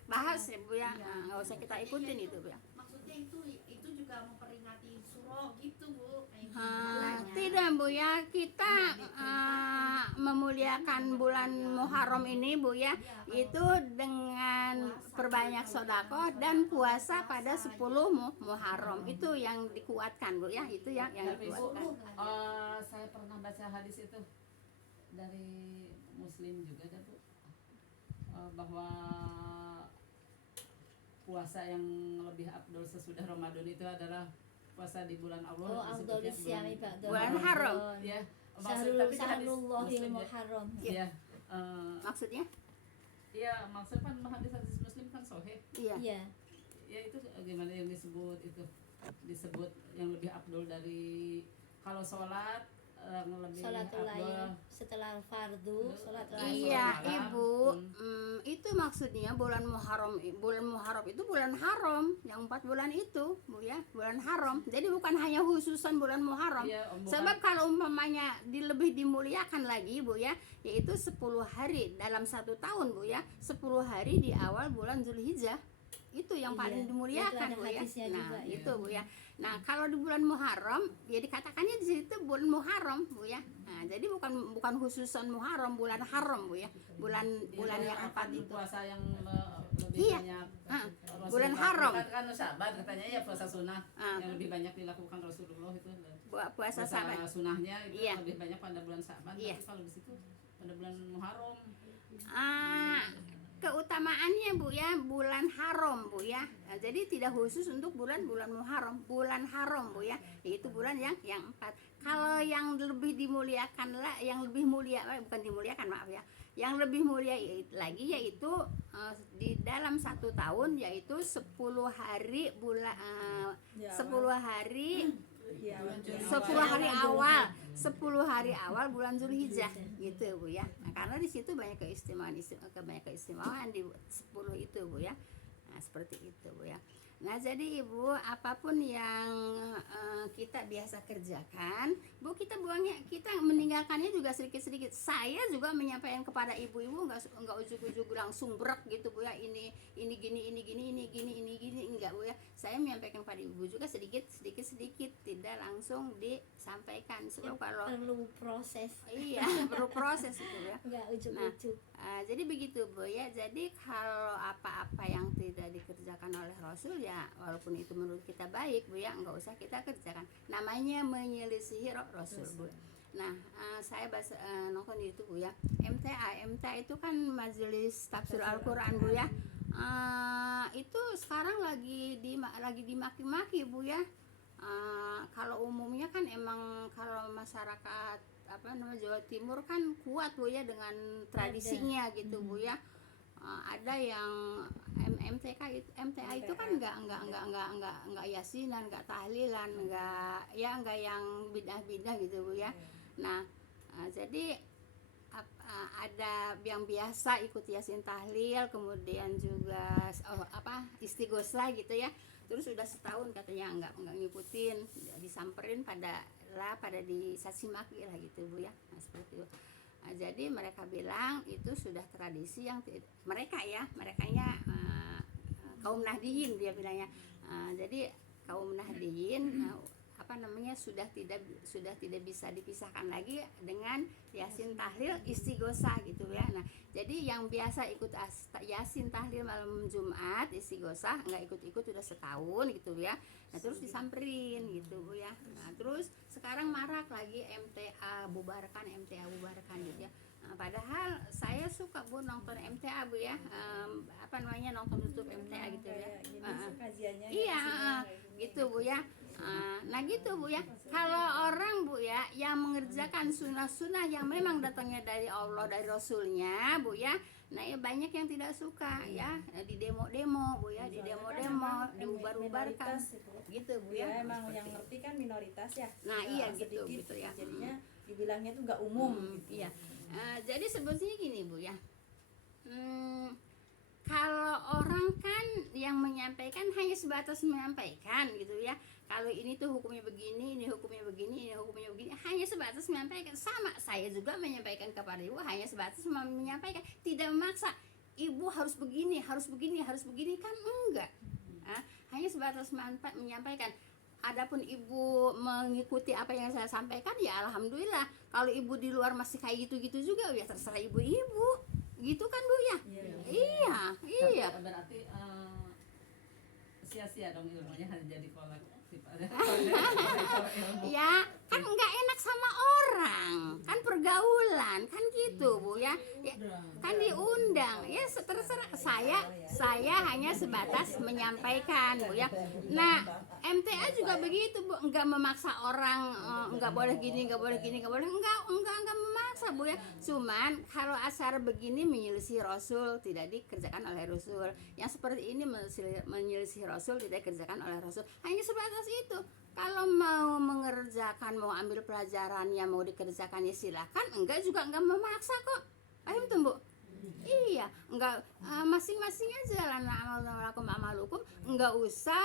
bahas ya Bu ya. Enggak usah kita ikutin itu Bu ya. maksudnya itu juga memperingati suro gitu Bu kayak Tidak Bu ya, kita memuliakan bulan Muharram ini Bu ya, itu dengan perbanyak sedekah dan puasa pada 10 Muharram. Itu yang dikuatkan Bu ya, itu yang Tapi Bu, dikuatkan. saya pernah baca hadis itu dari Muslim juga ada Bu, bahwa puasa yang lebih afdol sesudah Ramadan itu adalah puasa di bulan Allah. Oh, disebutnya afdhalus syami ba'da Bulan Haram. Ya, Syahrul tapi di hadis Syahrullahil Muslim ya. Muharram. Iya, Maksudnya? iya maksud kan hadis Muslim kan sahih. Iya. Iya. Ya itu gimana yang disebut yang lebih afdol dari kalau sholat lebih Salatul afdol. lail setelah fardu, salat lail. Iya, malam. Ibu. Itu maksudnya bulan Muharram. Bulan Muharram itu bulan haram, yang 4 bulan itu, Bu ya, bulan haram. Jadi bukan hanya khususan bulan Muharram. Iya, bukan. Sebab kalau umpamanya lebih dimuliakan lagi, Bu ya, yaitu 10 hari dalam 1 tahun, Bu ya. 10 hari di awal bulan Zulhijjah. Itu yang Iya, paling itu dimuliakan ada Bu ya. hadisnya Nah, juga, itu Bu ya. Nah, kalau di bulan Muharram, ya dikatakannya di situ bulan Muharram, Bu ya. Nah, jadi bukan khususan Muharram, bulan haram, Bu ya. Bulan yang 4 itu. Puasa yang lebih Iya. banyak Rasulullah. Bulan haram. Kan sahabat katanya ya puasa sunnah Ah. yang lebih banyak dilakukan Rasulullah itu Puasa Sabat. sunnahnya itu Iya. lebih banyak pada bulan Syaban. Iya. Tapi kalau di situ pada bulan Muharram. Keutamaannya Bu ya bulan haram Bu ya. Nah, jadi tidak khusus untuk bulan Muharram, bulan haram Bu ya. Yaitu bulan yang 4. Kalau yang lebih dimuliakan lah, yang lebih mulia bukan dimuliakan maaf ya. Yang lebih mulia lagi yaitu di dalam 1 tahun yaitu 10 hari bulan 10 hari 10 hari awal 10 hari awal bulan Zulhijjah gitu Bu ya. Nah, karena di situ banyak keistimewaan di 10 itu Bu ya. Nah, seperti itu Bu ya. Nah, jadi Ibu apapun yang kita biasa kerjakan, Bu kita meninggalkannya juga sedikit-sedikit. Saya juga menyampaikan kepada ibu-ibu enggak ujuk-ujuk langsung berak gitu Bu ya. Ini gini enggak Bu ya. Saya menyampaikan kepada ibu juga sedikit, tidak langsung disampaikan. Sebab kalau Perlu proses. iya, perlu proses itu ya. Enggak ujuk-ujuk. Jadi begitu Bu ya. Jadi kalau apa-apa yang tidak dikerjakan oleh Rasul ya walaupun itu menurut kita baik Bu ya, enggak usah kita kerjakan. Namanya menyelisihi Rasul Bu. Nah, saya nonton di YouTube Bu ya. MTA itu kan Majelis Tafsir Al-Qur'an Bu ya. Itu sekarang lagi dimaki-maki Bu ya. Kalau umumnya kan emang kalau masyarakat Jawa Timur kan kuat Bu ya dengan tradisinya gitu Bu ya. ada yang MTA itu kan nggak yasinan, nggak tahlilan, nggak yang bidah-bidah gitu Bu ya. Nah, jadi ada yang biasa ikut yasin tahlil, kemudian juga istighosah gitu ya. Terus sudah setahun katanya nggak ngikutin, disamperin pada dicaci maki lah gitu Bu ya. Nah, seperti itu. Nah, jadi mereka bilang itu sudah tradisi yang merekanya kaum Nahdiyin dia bilangnya. Jadi kaum Nahdiyin sudah tidak bisa dipisahkan lagi dengan yasin tahlil istighosah gitu ya. Nah, jadi yang biasa ikut yasin tahlil malam Jumat istighosah nggak ikut sudah setahun gitu ya. Nah, terus disamperin gitu Bu ya. Nah, terus sekarang marak lagi MTA bubarkan gitu ya. Nah, padahal saya suka Bu nonton MTA Bu ya. Nonton YouTube MTA gitu ya. Iya, gitu Bu ya. Nah gitu Bu ya. Kalau orang Bu ya yang mengerjakan sunnah-sunnah yang memang datangnya dari Allah, dari Rasulnya Bu ya. Nah ya banyak yang tidak suka ya, di demo-demo Bu ya, di demo-demo, diubar-ubarkan gitu Bu ya. Emang yang ngerti kan minoritas ya. Nah iya gitu ya. Jadinya dibilangnya itu nggak umum. Gitu. Iya. Jadi sebetulnya gini Bu ya. Kalau orang kan yang menyampaikan hanya sebatas menyampaikan gitu ya. Kalau ini tuh hukumnya begini, ini hukumnya begini, ini hukumnya begini, hanya sebatas menyampaikan. Sama saya juga menyampaikan kepada ibu hanya sebatas menyampaikan, tidak memaksa ibu harus begini kan enggak. Hanya sebatas menyampaikan. Adapun ibu mengikuti apa yang saya sampaikan ya alhamdulillah. Kalau ibu di luar masih kayak gitu-gitu juga ya terserah ibu-ibu. Gitu kan Bu ya? Iya. Berarti sia-sia dong ilmunya hanya jadi kolektif. Ya kan nggak enak sama orang, kan pergaulan kan gitu Bu ya, kan diundang ya terserah. Saya hanya sebatas menyampaikan Bu ya. Nah MTA juga begitu Bu, nggak memaksa orang nggak boleh gini, nggak boleh enggak memaksa Bu ya. Cuman kalau acara begini menyelisih Rasul tidak dikerjakan oleh Rasul, yang seperti ini menyelisih Rasul tidak dikerjakan oleh Rasul, hanya sebatas itu. Kalau mau mengerjakan, mau ambil pelajarannya, mau dikerjakan ya silakan, enggak juga enggak memaksa kok. Ayo betul Bu. Iya, enggak masing-masing aja lah amalukum, enggak usah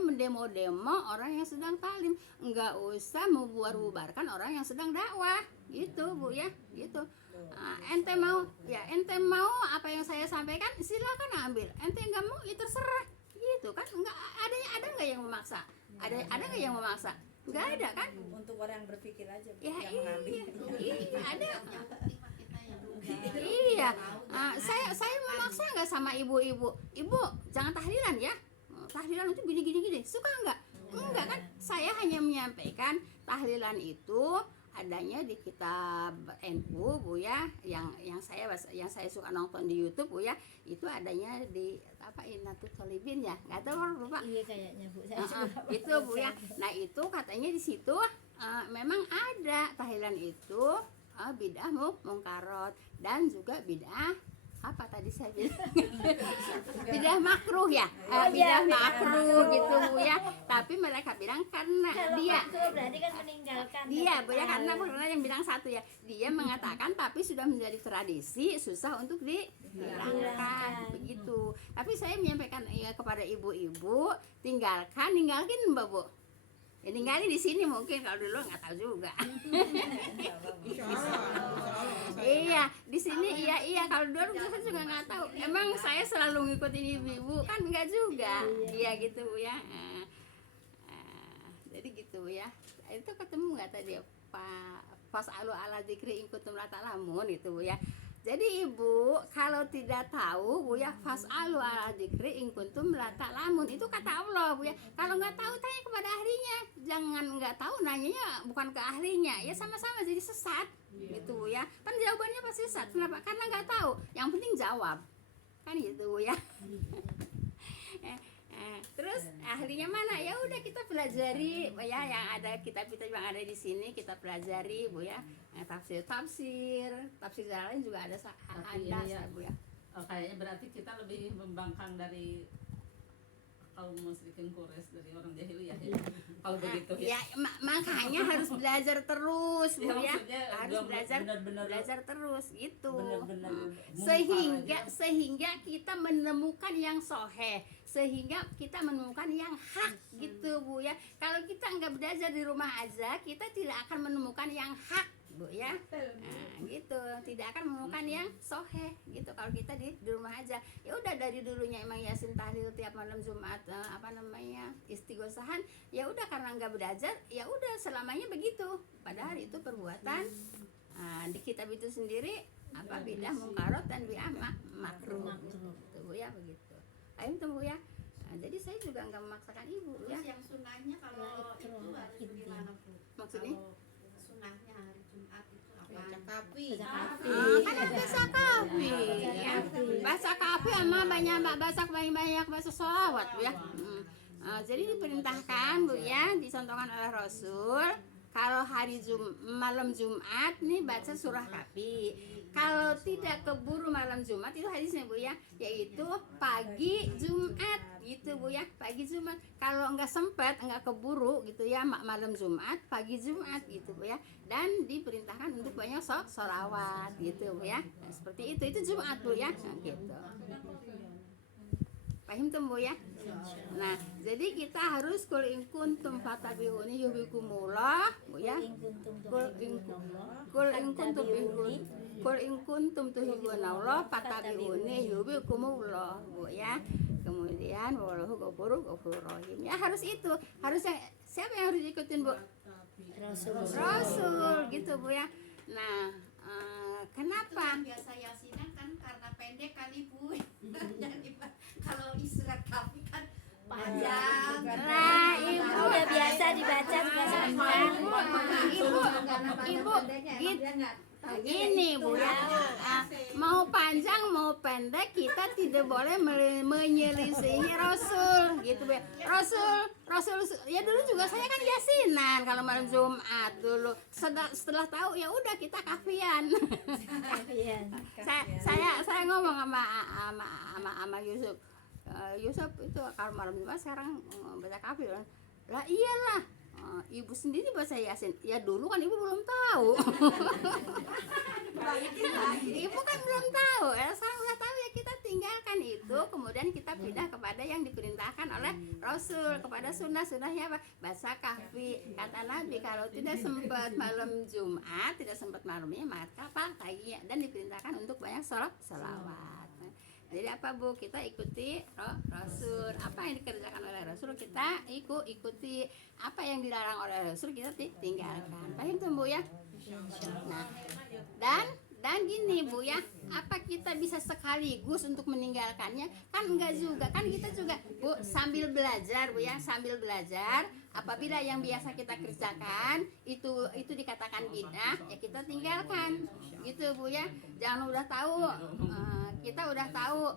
mendemo-demo orang yang sedang talim, enggak usah membubar-bubarkan orang yang sedang dakwah. Gitu Bu ya, gitu. Ente mau apa yang saya sampaikan silakan ambil. Ente enggak mau ya terserah. Gitu kan, enggak ada enggak yang memaksa? Ada enggak yang memaksa? Enggak ada kan? Untuk orang yang berpikir aja Ya yang mengambil. Iya ada. Iya. Saya memaksa enggak sama ibu-ibu? Ibu jangan tahlilan ya. Tahlilan itu gini. Suka enggak? Enggak kan? Saya hanya menyampaikan tahlilan itu adanya di kitab NU Bu ya, yang saya suka nonton di YouTube Bu ya, itu adanya di Inatul Thalibin ya, nggak tahu lupa. Iya kayaknya Bu. Saya Itu Bu ya. Nah itu katanya di situ memang ada tahlilan itu bid'ah mungkarot dan juga bid'ah apa tadi saya bilang bid'ah makruh ya, bid'ah makruh gitu Bu ya. Tapi mereka bilang karena dia berarti kan meninggalkan dia Bu ya, karena yang bilang satu ya, dia mengatakan tapi sudah menjadi tradisi susah untuk dihilangkan begitu. Tapi saya menyampaikan kepada ibu-ibu ninggalin Mbak Bu. Ya ninggalin di sini mungkin, kalau dulu nggak tahu juga. Iya di sini iya kalau dulu saya juga nggak tahu. Emang saya selalu ngikutin ibu-ibu kan nggak juga. Iya gitu Bu ya. Jadi gitu Bu ya. Itu ketemu nggak tadi Pak Fas'alu ala dzikri in kuntum la ta'lamun itu Bu ya. Jadi ibu kalau tidak tahu Bu ya, fas'alu ala dzikri in kuntum la ta'lamun, itu kata Allah Bu ya. Kalau nggak tahu tanya kepada ahlinya, jangan nggak tahu nanyanya bukan ke ahlinya, ya sama-sama jadi sesat gitu Bu ya. Kan jawabannya pasti sesat. Kenapa? Karena nggak tahu. Yang penting jawab kan gitu Bu ya. Terus ahlinya mana? Ya udah kita pelajari Bu ya, yang ada kitab yang ada di sini kita pelajari Bu ya. Tafsir yang lain juga ada ya. Bu ya. kayaknya berarti kita lebih membangkang dari kaum musyrikin Quraisy dari orang jahiliyah ya. Kalau begitu Ya makanya harus belajar terus Bu ya. maksudnya Harus belajar benar-benar terus gitu. benar-benar Sehingga kita menemukan yang soheh, sehingga kita menemukan yang hak gitu Bu ya. Kalau kita nggak belajar di rumah aja, kita tidak akan menemukan yang hak Bu ya. Nah, gitu, tidak akan menemukan yang soheh gitu kalau kita di rumah aja. Ya udah dari dulunya emang Yasin tahlil tiap malam Jumat istighosahan, ya udah karena nggak belajar, ya udah selamanya begitu. Padahal itu perbuatan di kitab itu sendiri bidah mungkarot dan bi'ah makruh. Tuh Bu ya begitu. Ayo tuh Bu ya. Nah, jadi saya juga nggak memaksakan ibu Terus ya. yang sunahnya kalau itu harus gimana Bu? Maksudnya? Kalau sunahnya hari Jumat itu apa? Baca kafi. Kan ada bahasa kafi ya. Bahasa kafi sama banyak bahasa sholawat Bu ya. Jadi diperintahkan Bu ya, dicontohkan oleh Rasul kalau malam Jumat nih baca surah kafi. Kalau tidak keburu malam Jumat itu hadisnya Bu ya, yaitu pagi Jumat gitu Bu ya, pagi Jumat. Kalau enggak sempat, enggak keburu gitu ya malam Jumat, pagi Jumat gitu Bu ya. Dan diperintahkan untuk banyak sholawat gitu Bu ya. Nah, seperti itu Jumat Bu ya. Nah, gitu. Paham tuh Bu ya? Nah, jadi kita harus kul in kuntum fatabi'uni yuhibbukumullah Bu ya. Kul in kuntum tuhibbunallah fatabi'uni yuhibbukumullah Bu ya. Kemudian wallahu ghafurur rahim. Ya harus itu. Harusnya siapa yang harus diikutin Bu? Rasul gitu Bu ya. Nah, kenapa? Itu yang biasa yasinan kan karena pendek kali Bu. Jadi kalau istirahat kafi kan panjang. Nah, ibu udah biasa dibaca ibu gini Bu ya, mau panjang mau pendek kita tidak boleh menyelisihi Rasul gitu Bu ya. Rasul ya dulu juga saya kan yasinan kalau malam Jumat dulu. Setelah tahu ya udah kita kafian. saya ngomong sama Yusuf. Yusuf itu kalau malam Jumat sekarang baca kafi lah iyalah. Ibu sendiri baca Yasin. Ya dulu kan ibu belum tahu. Ibu kan belum tahu. Sekarang udah tahu ya kita tinggalkan itu. Kemudian kita pindah kepada yang diperintahkan oleh Rasul, kepada sunnah-sunnahnya apa? Baca kahfi. Kata Nabi kalau tidak sempat malam Jumat, tidak sempat malamnya maka paginya, dan diperintahkan untuk banyak sholawat. Jadi apa Bu, kita ikuti Rasul. Apa yang dikerjakan oleh Rasul kita ikuti. Apa yang dilarang oleh Rasul kita tinggalkan. Paham tuh Bu ya? Nah, dan gini Bu ya, apa kita bisa sekaligus untuk meninggalkannya? Kan enggak juga, kan kita juga Bu sambil belajar Bu ya, sambil belajar. Apabila yang biasa kita kerjakan itu dikatakan bid'ah, ya kita tinggalkan gitu Bu ya. Jangan udah tahu kita udah tahu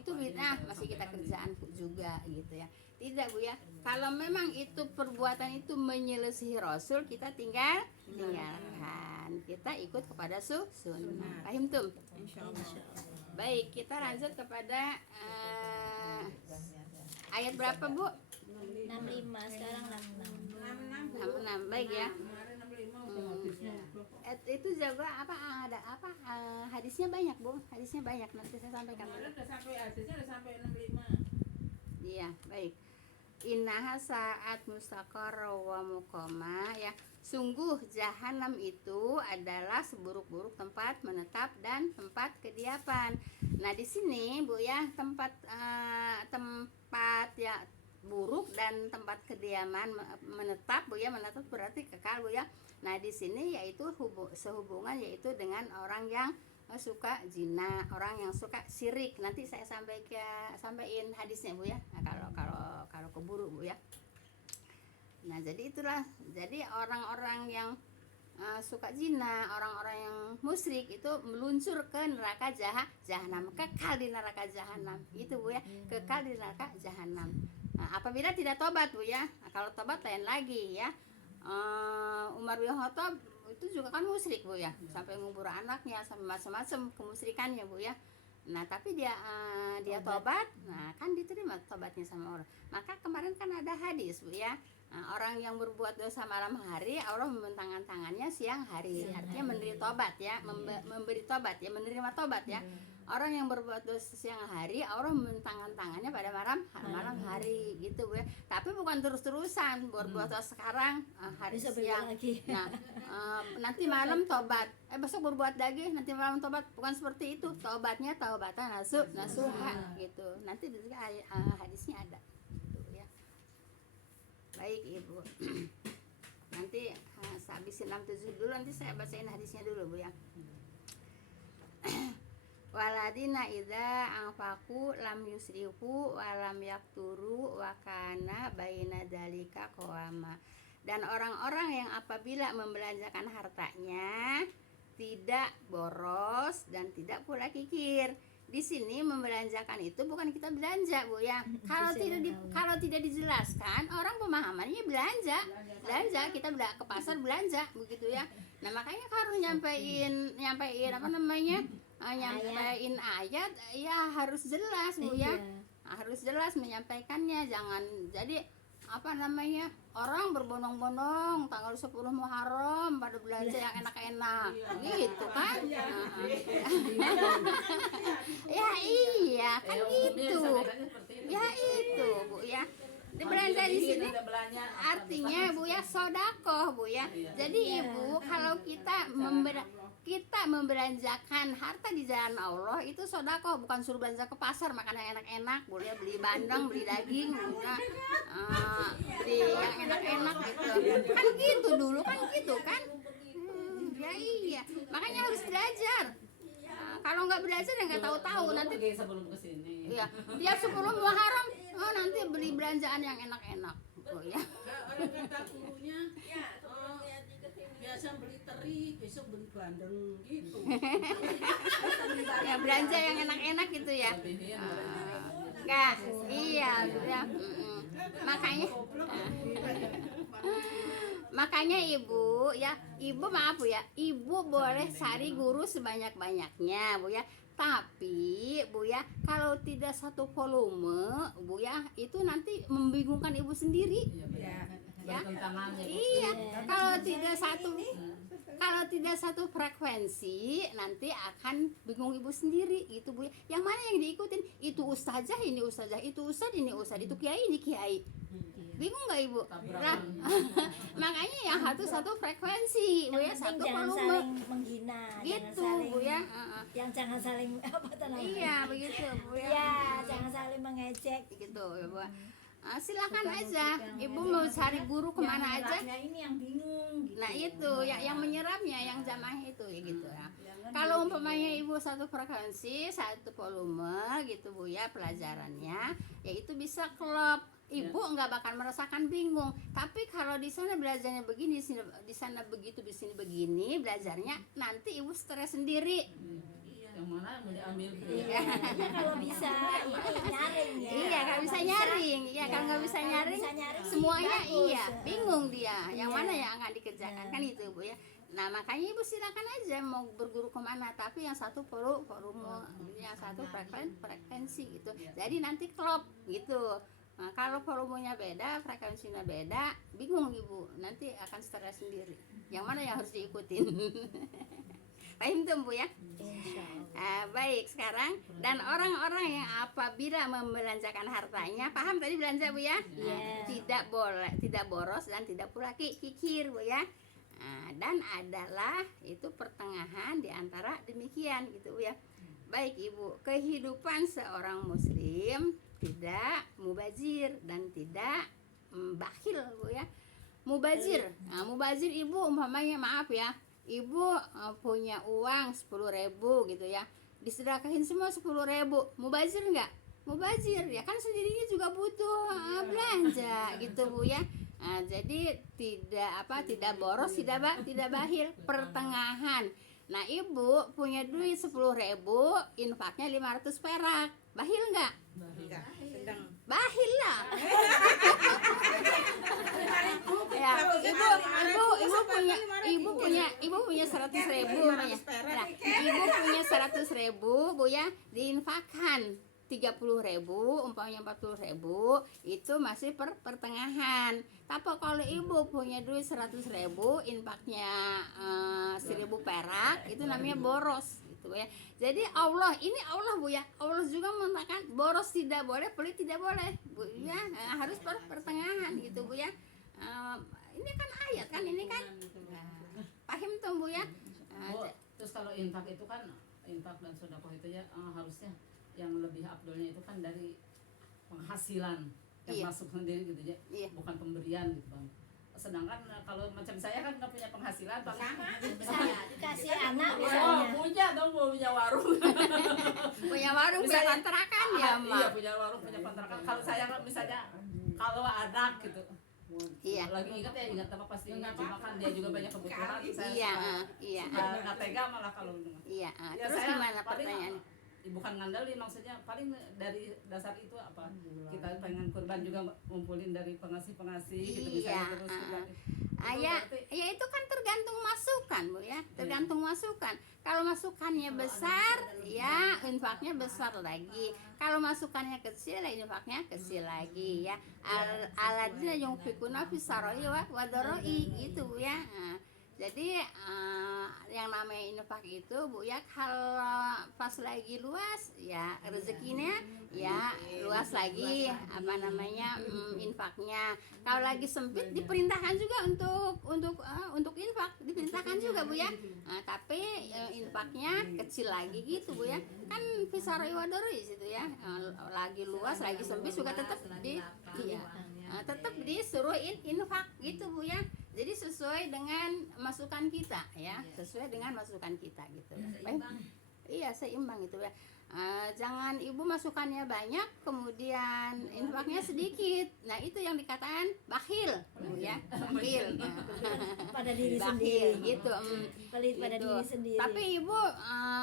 itu bid'ah masih kita kerjaan juga gitu ya. Tidak Bu ya. Kalau memang itu perbuatan itu menyelisihi Rasul, kita tinggalkan. Kita ikut kepada sunnah. Paham tuh? Baik, kita lanjut kepada ayat berapa Bu? 65, sekarang 66. 66. Baik ya. Itu juga ada hadisnya banyak Bu, hadisnya banyak, nanti saya sampaikan. Hadisnya udah sampai 65. Iya, baik. Innaha saat mustaqarra wa muqama ya. Sungguh jahanam itu adalah seburuk-buruk tempat menetap dan tempat kediaman. Nah, di sini Bu ya, tempat ya buruk dan tempat kediaman menetap Bu ya, menetap berarti kekal Bu ya. Nah, di sini yaitu sehubungan yaitu dengan orang yang suka zina, orang yang suka syirik. Nanti saya sampaikan hadisnya Bu ya. Nah, kalau keburu Bu ya. Nah, jadi itulah. Jadi orang-orang yang suka zina, orang-orang yang musyrik itu meluncur ke neraka jahanam, kekal di neraka jahanam. Itu Bu ya, kekal di neraka jahanam. Nah, apabila tidak tobat Bu ya. Nah, kalau tobat lain lagi ya. Umar bin Khattab itu juga kan musyrik Bu ya, sampai ngubur anaknya, sampai macam-macam kemusyrikannya Bu ya. Nah tapi dia tobat, nah kan diterima tobatnya sama Allah. Maka kemarin kan ada hadis Bu ya, orang yang berbuat dosa malam hari Allah membentangkan tangannya siang hari, artinya memberi tobat ya, memberi tobat ya, menerima tobat ya. Orang yang berbuat dosa siang hari Allah membentangkan tangannya pada malam hari gitu Bu ya. Tapi bukan terus-terusan berbuat dosa sekarang hari Bisa siang. lagi. Nah, nanti malam tobat, besok berbuat lagi, nanti malam tobat, bukan seperti itu. Tobatnya taubatan nasuha gitu. Nanti di sini hadisnya ada. Gitu, ya. Baik Ibu. Nanti saya habisin 67 dulu, nanti saya bacain hadisnya dulu Bu ya. Waladina idza anfaqu lam yusrifu wa lam yakturu wa kana baina dzalika qawama. Dan orang-orang yang apabila membelanjakan hartanya tidak boros dan tidak pula kikir. Di sini membelanjakan itu bukan kita belanja Bu ya. Kalau tidak dijelaskan, orang pemahamannya belanja kita ke pasar belanja begitu ya. Nah makanya harus nyampein apa namanya, nyampein ayat ya harus jelas Bu ya. Harus jelas menyampaikannya, jangan jadi apa namanya, orang berbondong-bondong tanggal 10 Muharram pada belanja yang enak-enak gitu kan. Ya iya kan gitu ya, itu Bu ya. Belanja di sini artinya Bu ya sodakoh Bu ya. Jadi Ibu kalau kita membelanjakan harta di jalan Allah itu sodakoh, bukan suruh belanja ke pasar makan yang enak-enak, boleh beli bandeng, beli daging, beli yang enak-enak gitu. Kan gitu dulu kan gitu kan. Ya iya, makanya harus belajar. Kalau nggak belajar ya nggak tahu-tahu nanti. Sebelum kesini. Iya, tiap 10 Muharram nanti beli belanjaan yang enak-enak. Oh ya. Ada kata gurunya, biasa beli teri, besok beli bandeng gitu. Ya belanja yang enak-enak gitu ya. Enggak, iya, ya. Makanya Ibu ya, Ibu maaf Bu ya, Ibu boleh cari guru sebanyak-banyaknya Bu ya. Tapi Bu ya, kalau tidak satu volume Bu ya, itu nanti membingungkan Ibu sendiri. Ya. Iya, kalau tidak satu frekuensi nanti akan bingung Ibu sendiri gitu Bu ya. Yang mana yang diikutin? Itu ustazah, ini ustazah, itu ustad, ini ustad, itu kiai, ini kiai. Bingung nggak Ibu? Nah, makanya yang satu frekuensi Bu ya, satu jangan volume. saling menghina, Gitu jangan saling, Bu ya. yang jangan saling apa namanya? Iya, begitu Bu ya. Ya, jangan saling mengejek. Gitu ya Bu. Silakan aja, Ibu mau cari guru kemana aja. Ini yang bingung. Gitu. Nah itu yang menyerapnya, yang jamaah itu ya gitu ya. Kalau umpamanya Ibu satu frekuensi, satu volume gitu Bu ya pelajarannya, ya itu bisa klop. Ibu nggak bakal merasakan bingung. Tapi kalau di sana belajarnya begini, di sana begitu, di sini begini, belajarnya nanti Ibu stres sendiri. Yang mana mau diambil gitu. Iya. Kalau bisa nyaring ya. Iya, kalau bisa nyaring. Iya, kalau nggak bisa nyaring, semuanya iya, bingung dia. Yang mana yang akan dikerjakan kan itu Bu ya. Nah makanya Ibu silakan aja mau berguru kemana, tapi yang satu volume, yang satu frekuensi gitu. Jadi nanti klop gitu. Nah, kalau volumenya beda, frekuensinya beda, bingung Ibu, nanti akan stres sendiri. Yang mana yang harus diikutin? Paham tuh Bu ya? Baik sekarang, dan orang-orang yang apabila membelanjakan hartanya, paham tadi belanja Bu ya? Tidak boleh, tidak boros dan tidak pula kikir Bu ya. Dan adalah itu pertengahan di antara demikian gitu Bu ya. Baik Ibu, kehidupan seorang muslim tidak mubazir dan tidak bakhil Bu ya. Mubazir, mubazir Ibu umpamanya maaf ya, Ibu punya uang 10.000 gitu ya, disedekahin semua 10.000, mubazir nggak? Mubazir ya kan, sendirinya juga butuh belanja gitu Bu ya. Jadi tidak boros, tidak bakhil, pertengahan. Nah Ibu punya duit 10.000, infaknya 500 perak, bakhil nggak? Enggak, sedang. Bahil lah. Ya, ibu punya 100.000 umpamanya. Nah, ibu punya 100.000 Bu ya, diinfakkan 30.000 umpamanya 40.000 itu masih pertengahan. Tapi kalau ibu punya duit 100.000 infaknya 1.000 perak itu namanya boros gitu ya. Jadi Allah Bu ya, Allah juga mengatakan boros tidak boleh, pelit tidak boleh Bu ya, harus pertengahan gitu Bu ya. Ini kan ayat kan ini kan. Paham tuh Bu ya. Bu, terus kalau infak itu kan infak dan sedekah itu ya harusnya yang lebih afdolnya itu kan dari penghasilan yang Iya. masuk sendiri gitu ya, Iya. bukan pemberian gitu Bang. Sedangkan kalau macam saya kan nggak punya penghasilan Bang. Saya dikasih anak Oh, misalnya. punya dong, punya warung. Punya warung, punya Misalnya, kontrakan ya, Iya, Mbak. punya warung, punya kontrakan. Kalau saya kan misalnya kalau anak gitu. Iya. Lagi ingat apa pasti ingat, cuma kan dia juga banyak kebutuhan. Saya Iya, suka- iya. suka nggak tega malah kalau dengar. Iya, Ya, terus saya gimana paling, pertanyaannya? bukan ngandelin, maksudnya paling dari dasar itu apa, kita pengen kurban juga ngumpulin dari pengasih-pengasih gitu Iya, misalnya terus juga. Ya, Berarti- ya itu kan tergantung masukan Bu ya, tergantung masukan. Kalau masukannya besar, ya infaknya besar lagi. Kalau masukannya kecil, ya infaknya kecil lagi ya. Aladina yang fikuna fisaroi wa daroi gitu Bu ya. Nah, jadi yang namanya infak itu Bu ya, kalau pas lagi luas ya rezekinya ya luas lagi apa namanya infaknya. Kalau lagi sempit diperintahkan juga untuk infak, diperintahkan juga Bu ya. Nah, tapi infaknya kecil lagi gitu Bu ya. Kan fisaroi wa daroi situ ya. Lagi luas, lagi sempit juga tetap tetap disuruh infak gitu Bu ya. Jadi sesuai dengan masukan kita ya, sesuai dengan masukan kita gitu. Baik. Iya, seimbang itu ya. Jangan ibu masukannya banyak kemudian infaknya sedikit. Nah, itu yang dikatakan bakhil Bu ya. Bakhil. Pada diri Bakhil sendiri. gitu. Pelit pada Gitu. diri sendiri. Tapi ibu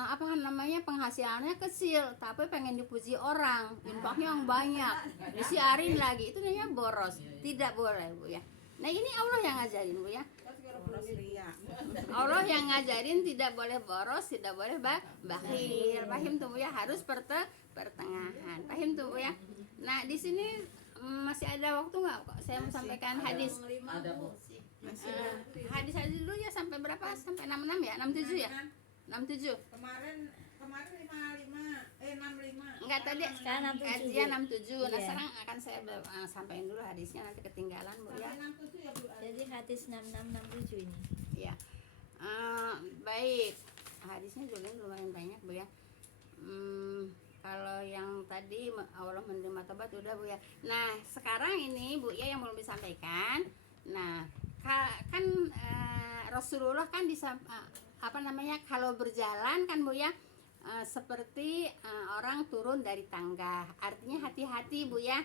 apa namanya penghasilannya kecil, tapi pengen dipuji orang, infaknya yang banyak, disiarin lagi, itu namanya boros. Tidak boleh Bu ya. Nah, ini Allah yang ngajarin Bu ya. Allah yang ngajarin tidak boleh boros, tidak boleh bakhil. Paham tuh Bu ya, harus pertengahan. Paham tuh Bu ya. Nah, di sini masih ada waktu nggak kok? Saya mau sampaikan hadis. Ada Bu. Hadis dulu ya, sampai berapa? Sampai 66 ya? 67 ya? 67. Kemarin 65 Enggak, tadi Sekarang 67. kajian 67. Nah, Iya. sekarang akan saya sampaikan dulu hadisnya, nanti ketinggalan Bu ya. Jadi hadis 6667 ini. Iya. Baik. Hadisnya juga lumayan banyak Bu ya. Kalau yang tadi Allah menerima tobat udah Bu ya. Nah, sekarang ini Bu ya yang mau disampaikan. Nah, kan Rasulullah kan apa namanya, kalau berjalan kan Bu ya, seperti orang turun dari tangga, artinya hati-hati Bu ya.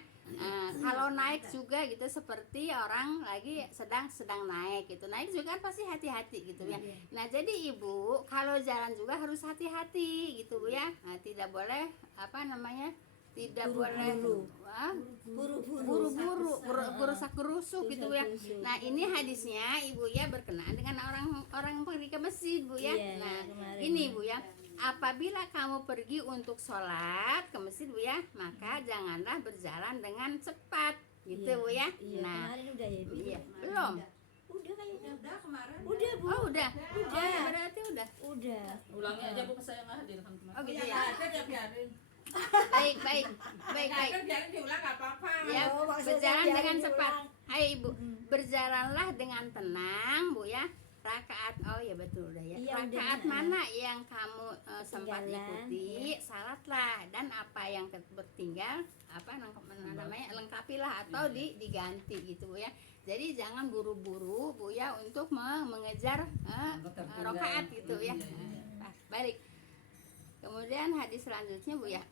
Kalau naik juga gitu seperti orang lagi sedang naik gitu, naik juga kan pasti hati-hati gitu ya. Nah, jadi ibu kalau jalan juga harus hati-hati gitu Bu ya. Nah, tidak boleh apa namanya, tidak boleh buru-buru gerusak-gerusuk gitu ya. Nah, ini hadisnya ibu ya berkenaan dengan orang pergi ke masjid Bu ya. Iya, Nah, kemarin ini ya. Bu ya, apabila kamu pergi untuk sholat ke masjid Bu ya, maka janganlah berjalan dengan cepat gitu Iya, Bu ya. Iya, Nah, kemarin udah ya. Ibu? iya, belum. Udah kayaknya. Udah kemarin. Udah Bu. Oh, udah. Udah. Oh, berarti udah. Udah. Ulangi aja Bu, saya nggak hadir kan kemarin. Oh, gitu ya. biarin. Baik. Biarin diulang nggak apa-apa. Ya, Oh, maksudnya berjalan biarin dengan diulang. cepat. Ayo Ibu, berjalanlah dengan tenang Bu ya. Rakaat, oh ya betul udah ya. Iya, Rakaat udah. mana yang kamu sempat Ketinggalan, ikuti, salatlah, dan apa yang bertinggal apa namanya lengkapilah atau diganti gitu Bu ya. Jadi jangan buru-buru Bu ya untuk mengejar rakaat gitu ya. Nah, balik. Kemudian hadis selanjutnya Bu ya.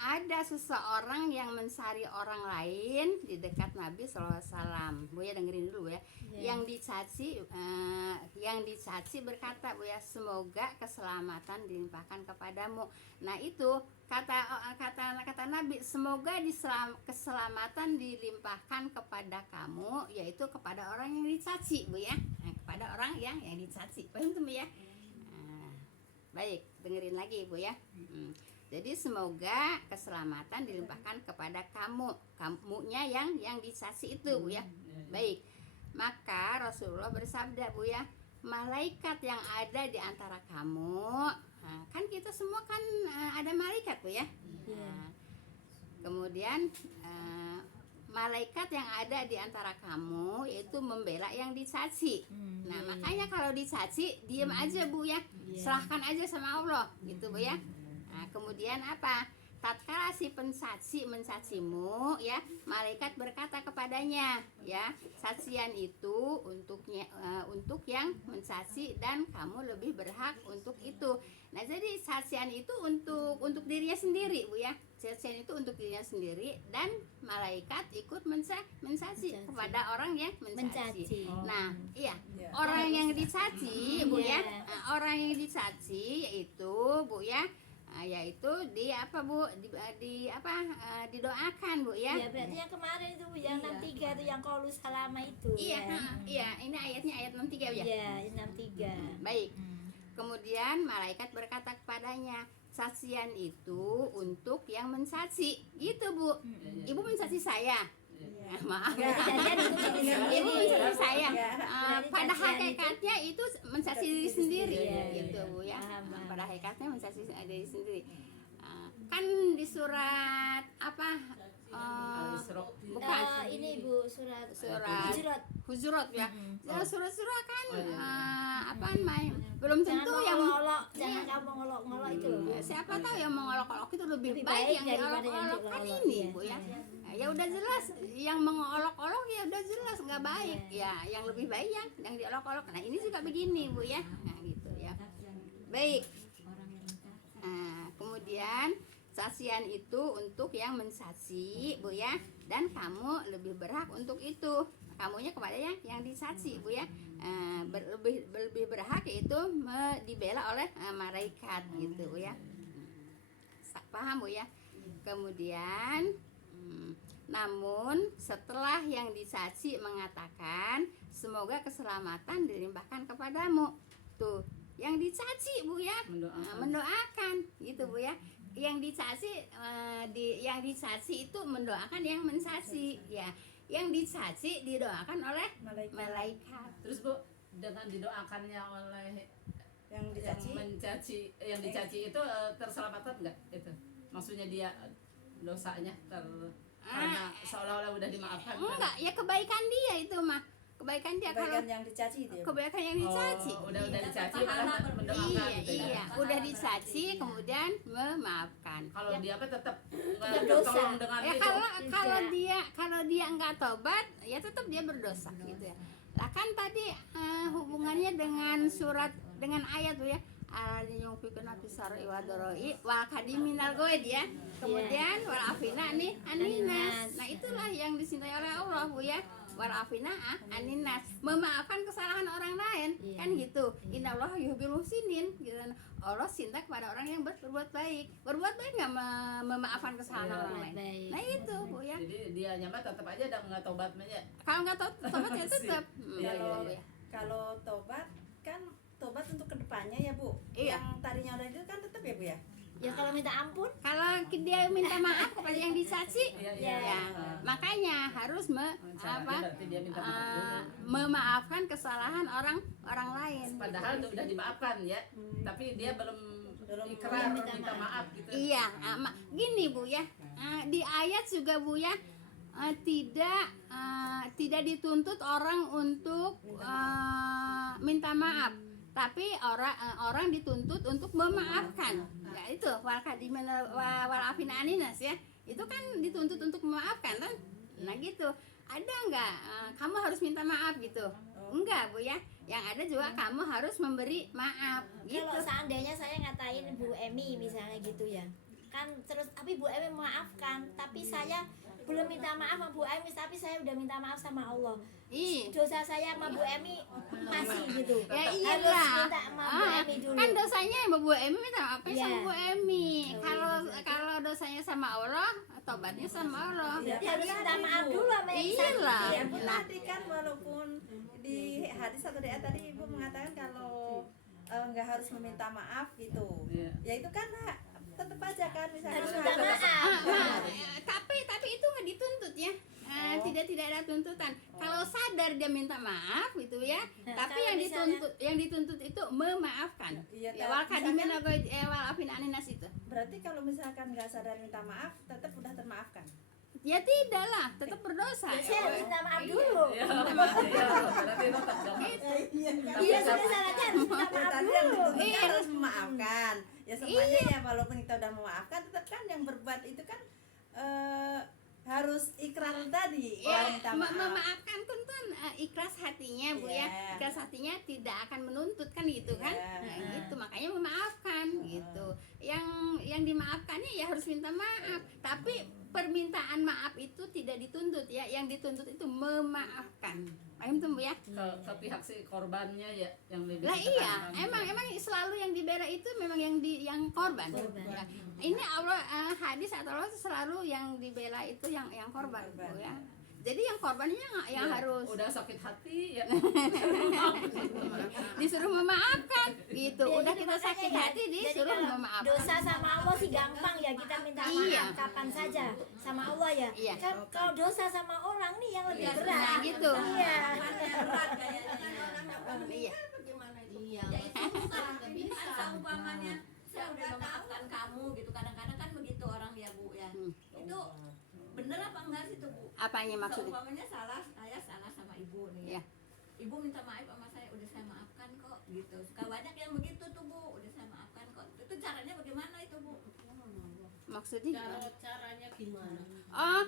Ada seseorang yang mencari orang lain di dekat Nabi SAW. Bu ya dengerin dulu Bu ya. Iya. Yang yang dicaci berkata Bu ya, semoga keselamatan dilimpahkan kepadamu. Nah itu kata Nabi, semoga keselamatan dilimpahkan kepada kamu, yaitu kepada orang yang dicaci Bu ya. Nah, kepada orang yang dicaci, paham tuh Bu ya? Nah, baik, dengerin lagi Bu ya. Jadi semoga keselamatan dilimpahkan kepada kamunya yang dicaci itu Bu ya. Baik, maka Rasulullah bersabda Bu ya, malaikat yang ada di antara kamu, nah, kan kita semua kan ada malaikat Bu ya. Nah, kemudian malaikat yang ada di antara kamu yaitu membela yang dicaci. Nah makanya kalau dicaci diam aja Bu ya, serahkan aja sama Allah gitu Bu ya. Nah, kemudian apa? Tatkala si pencaci mencacimu ya, malaikat berkata kepadanya ya, cacian itu untuk yang mencaci dan kamu lebih berhak untuk itu. Nah jadi cacian itu untuk dirinya sendiri Bu ya, cacian itu untuk dirinya sendiri dan malaikat ikut mencaci kepada orang yang mencaci. Nah iya, orang yang dicaci Bu ya, orang yang dicaci yaitu Bu ya, yaitu didoakan Bu ya. Ya berarti yang kemarin itu yang 63 itu yang qaulu salama itu. Iya, iya, ini ayatnya ayat 63 ya. Iya, 63. Baik. Kemudian malaikat berkata kepadanya, cacian itu untuk yang mencaci. Gitu Bu. Ibu mencaci saya. Maaf. Ibu mencaci saya. Pada hakikatnya itu mencaci diri sendiri gitu Bu ya. Pada hakikatnya mencaci diri sendiri. Kan di surat apa? Bukan ini Bu, surat Hujurat ya. Surat-surat kan belum tentu yang mengolok, jangan kamu ngolok-ngolok itu loh. Siapa tahu yang mengolok-olok itu lebih baik yang diolok-olokkan ini Bu ya. Ya udah jelas yang mengolok-olok ya udah jelas nggak baik ya, yang lebih baik yang diolok-olok. Nah ini juga begini Bu ya, nah gitu ya. Baik. Nah, kemudian cacian itu untuk yang mencaci Bu ya, dan kamu lebih berhak untuk itu. Kamunya kepada yang dicaci Bu ya, lebih berhak yaitu dibela oleh malaikat gitu Bu ya. Paham Bu ya? Kemudian namun setelah yang dicaci mengatakan semoga keselamatan dilimpahkan kepadamu, tuh yang dicaci Bu ya mendoakan gitu Bu ya. Yang dicaci itu mendoakan yang mencaci ya. Yang dicaci didoakan oleh malaikat. Terus Bu, dengan didoakannya oleh yang dicaci, yang dicaci itu terselamatkan enggak itu? Maksudnya dia dosanya karena seolah-olah udah dimaafkan. Enggak, ya kebaikan dia itu mah. Kebaikan dia kalau yang dicaci itu. Kebaikan yang dicaci. Udah dicaci malah mendoakan gitu ya. Iya, udah dicaci kemudian memaafkan. Kalau dia kan tetap berdosa. Dengan ya kalau dia enggak tobat, ya tetap dia berdosa gitu ya. Lah kan tadi hubungannya dengan ayat tuh ya. Al-yung fikuna fisari wa doroi wal kadiminal goid ya. Kemudian wal afina nih aninas. Nah itulah yang dicintai oleh Allah Bu ya. Wal afina aninas, memaafkan kesalahan orang lain kan gitu. Innallaha yuhibbul muhsinin gitu. Allah cinta kepada orang yang berbuat baik. Berbuat baik nggak memaafkan kesalahan orang lain. Nah itu Bu ya. Jadi dia nyampe tetap aja nggak tobatnya. Kalau nggak tobat ya tetap. Kalau tobat kan tobat untuk kedepannya ya Bu. Iya. Yang tadinya udah itu kan tetap ya Bu ya. Ya kalau minta ampun, kalau dia minta maaf kepada yang dicaci, ya makanya harus memaafkan kesalahan orang lain. Padahal udah dimaafkan ya, tapi dia belum ikrar minta maaf gitu. Iya, gini Bu ya, di ayat juga Bu ya, tidak dituntut orang untuk minta maaf, tapi orang dituntut untuk memaafkan. Ya itu wal afina aninas ya, itu kan dituntut untuk memaafkan kan. Nah gitu, ada nggak kamu harus minta maaf gitu? Enggak Bu ya, yang ada juga kamu harus memberi maaf gitu. kalau seandainya saya ngatain Bu Emi misalnya gitu ya kan, terus tapi Bu Emi memaafkan, tapi saya belum minta maaf sama Bu Emi, tapi saya udah minta maaf sama Allah. Ih. Dosa saya sama Bu Emi masih gitu. Ya Harus iyalah. minta sama Bu Emi dulu. Kan dosanya sama Bu Emi minta maafnya Iya. sama Bu Emi. Kalau dosanya sama Allah, tobatnya sama Allah. Berarti harus minta maaf dulu sama yang Iyalah. Ya pun tadi kan walaupun di hadis atau di ayat tadi ibu mengatakan kalau nggak harus meminta maaf gitu. Iya. Ya itu kan tetap aja kan misalnya Harus minta maaf. Tapi itu nggak dituntut ya. Tidak ada tuntutan. Kalau sadar dia minta maaf gitu ya. Tapi kalau yang dituntut itu memaafkan. Iya, Ya wal kadimin misalkan- wal afin aninas itu. berarti kalau misalkan nggak sadar minta maaf tetap udah termaafkan. Ya tidak lah, tetap berdosa. Saya harus minta maaf dulu. Iya, berarti tetap dong. Iya, sudah salahnya harus minta Ya, maaf tadi yang dulu. dituntut kan harus memaafkan. Ya semuanya ya walaupun kita udah memaafkan tetap kan yang berbuat itu kan harus ikrar tadi Ya, minta maaf. memaafkan kan ikhlas hatinya Bu ya. Iya. Ikhlas hatinya tidak akan menuntut kan gitu kan. Iya. Nah, gitu makanya memaafkan gitu. Yang dimaafkannya ya harus minta maaf. Tapi permintaan maaf itu tidak dituntut ya. Yang dituntut itu memaafkan. Paham tuh Bu ya? Ke pihak si korbannya ya yang lebih Lah iya, ditekankan. emang selalu yang dibela itu memang yang korban. Ya. Ini Allah hadis atau Allah selalu yang dibela itu yang korban, Bu ya. Jadi yang korbannya yang Iya, harus udah sakit hati ya. disuruh memaafkan gitu. Ya, Udah jadi kita makanya sakit ya, hati jadi disuruh kalau memaafkan. dosa sama Allah sih gampang ya, kita minta maaf Iya. kapan saja sama Allah ya. Iya. Kan kalau dosa sama orang nih yang lebih berat. Nah, gitu. Iya. berat kayaknya orang Iya. bagaimana itu Iya. ya itu susah nggak bisa umpamanya saya udah memaafkan kamu gitu kadang-kadang kan begitu orang ya Bu ya itu bener apa enggak sih tuh Bu Apanya maksudnya? umpamanya saya salah sama ibu nih Iya. ibu minta maaf sama saya udah saya maafkan kok gitu suka banyak yang begitu tuh Bu udah saya maafkan kok itu caranya bagaimana itu Bu Maksudnya gimana? Caranya gimana? Oh,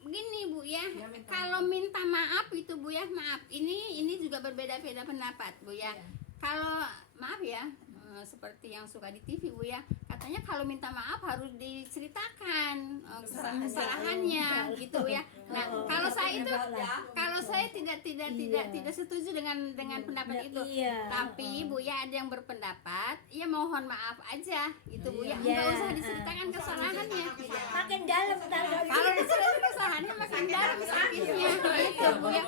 gini Bu ya, kalau minta maaf itu Bu ya, maaf. Ini juga berbeda-beda pendapat Bu ya. Kalau maaf ya, seperti yang suka di TV Bu ya, katanya kalau minta maaf harus diceritakan kesalahannya gitu ya. Nah, kalau saya tidak setuju dengan pendapat itu. Iya. Tapi Bu ya ada yang berpendapat, ya mohon maaf aja gitu Bu ya, Iya. nggak usah diceritakan kesalahannya. Makin dalam tanggal Kalau diceritakan kesalahannya makin dalam sakitnya gitu Bu ya.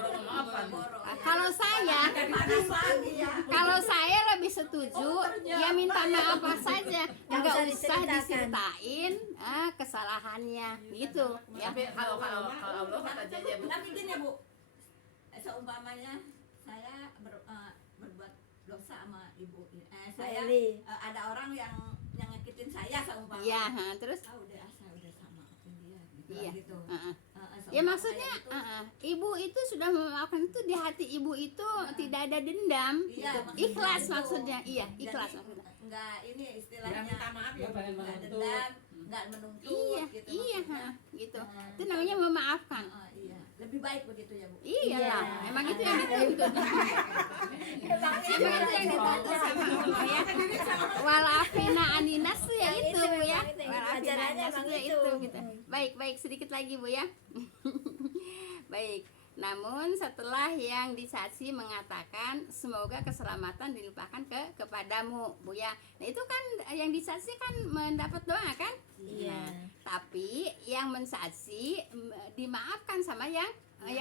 Kalau saya lebih setuju ya minta maaf saja, nggak usah diceritain kesalahannya gitu ya. Tapi kalau Allah kata aja Bu. tapi gini ya Bu seumpamanya saya berbuat dosa sama ibu saya ada orang yang nyakitin saya seumpamanya Iya, terus saya udah sama maafin dia gitu Iya. gitu. ya maksudnya ibu itu sudah memaafkan itu di hati ibu itu tidak ada dendam, Iya, gitu. maksudnya Ikhlas gitu. maksudnya, iya ikhlas Jadi, maksudnya. enggak ini Ya istilahnya minta maaf ya pengen enggak menuntut. dendam enggak menuntut Iya, gitu iya, maksudnya. gitu. Itu namanya memaafkan. Iya lebih baik begitu ya Bu Iyalah, emang itu yang dituntut. Emang itu yang dituntut sama Allah ya. Walafina aninas tuh ya itu Bu ya. Walafina aninas tuh ya itu gitu. Baik, sedikit lagi Bu ya. Baik. Namun setelah yang disaksi mengatakan semoga keselamatan dilimpahkan kepadamu Bu ya. Nah itu kan yang disaksi kan mendapat doa kan? Iya. Tapi yang mensaksi dimaafkan sama yang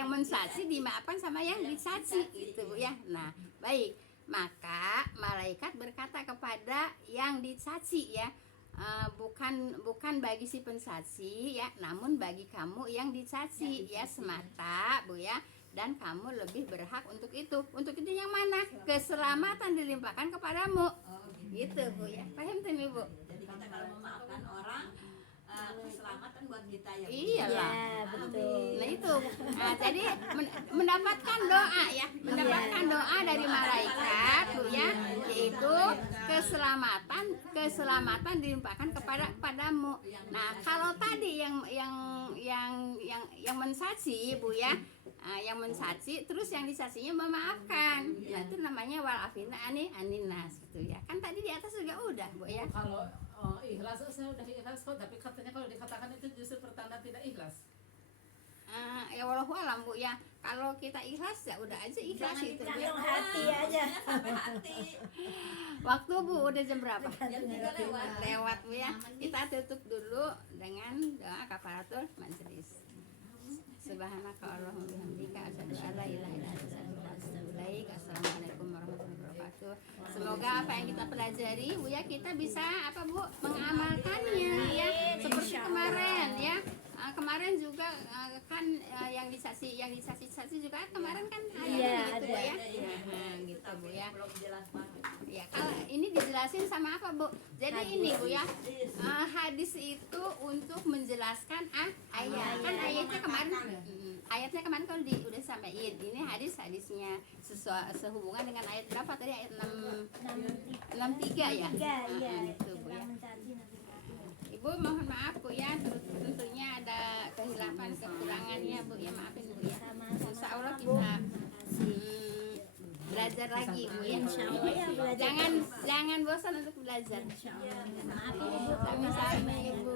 mensaksi dimaafkan sama yang disaksi gitu Bu ya. Nah, baik. Maka malaikat berkata kepada yang disaksi ya, bukan bagi si pensaksi ya, namun bagi kamu yang disaksi ya semata Bu ya. Dan kamu lebih berhak untuk itu. Untuk itu yang mana? Keselamatan dilimpahkan kepadamu. Gitu Bu ya. Paham tuh Ibu? jadi kita kalau memaafkan orang keselamatan buat kita ya Bu Iyalah. Iya, betul. Nah itu, jadi mendapatkan doa ya, mendapatkan doa dari malaikat Bu ya, yaitu keselamatan dilimpahkan kepadamu. Nah kalau tadi yang mensaksi Bu ya, yang mensaksi terus yang disaksinya memaafkan, nah itu namanya walafina aninas gitu ya. Kan tadi di atas juga udah Bu ya. Kalau ikhlas, saya udah ikhlas kok, tapi katanya kalau dikatakan itu justru pertanda tidak ikhlas. Ya walau alam Bu ya, kalau kita ikhlas ya udah aja ikhlas Jangan itu Bu. dipandang hati aja. sampai hati. Waktu Bu udah jam berapa? Jam 3 lewat. Lewat Bu ya. Kita tutup dulu dengan doa kafaratul majelis. Subhanaka Allahumma bihamdika asyhadu an la ilaha illa anta astaghfiruka wa atubu ilaik. Assalamualaikum warahmatullahi wabarakatuh. Semoga apa yang kita pelajari Bu ya kita bisa apa Bu mengamalkannya ya. Seperti kemarin ya. Kemarin juga kan yang disaksi juga kemarin kan ada Iya, gitu Bu ya. Iya. Nah, gitu Bu ya. Belum jelas banget. Ya, kalau ini dijelasin sama apa Bu? Jadi ini Bu ya, hadis itu untuk menjelaskan ayat. Kan ayatnya kemarin, ayatnya kemarin kalau udah sampaiin. Ini hadisnya sehubungan dengan ayat berapa tadi? Ayat 63 ya. Iya, Gitu Bu ya. mencaci nanti. Ibu mohon maaf Bu ya, tentunya ada kehilapan kekurangannya Bu ya, maafin Bu ya. Insya Allah kita belajar lagi Bu ya. Ya, belajar. Jangan bosan untuk belajar. Maaf Ibu. Sama-sama Ibu.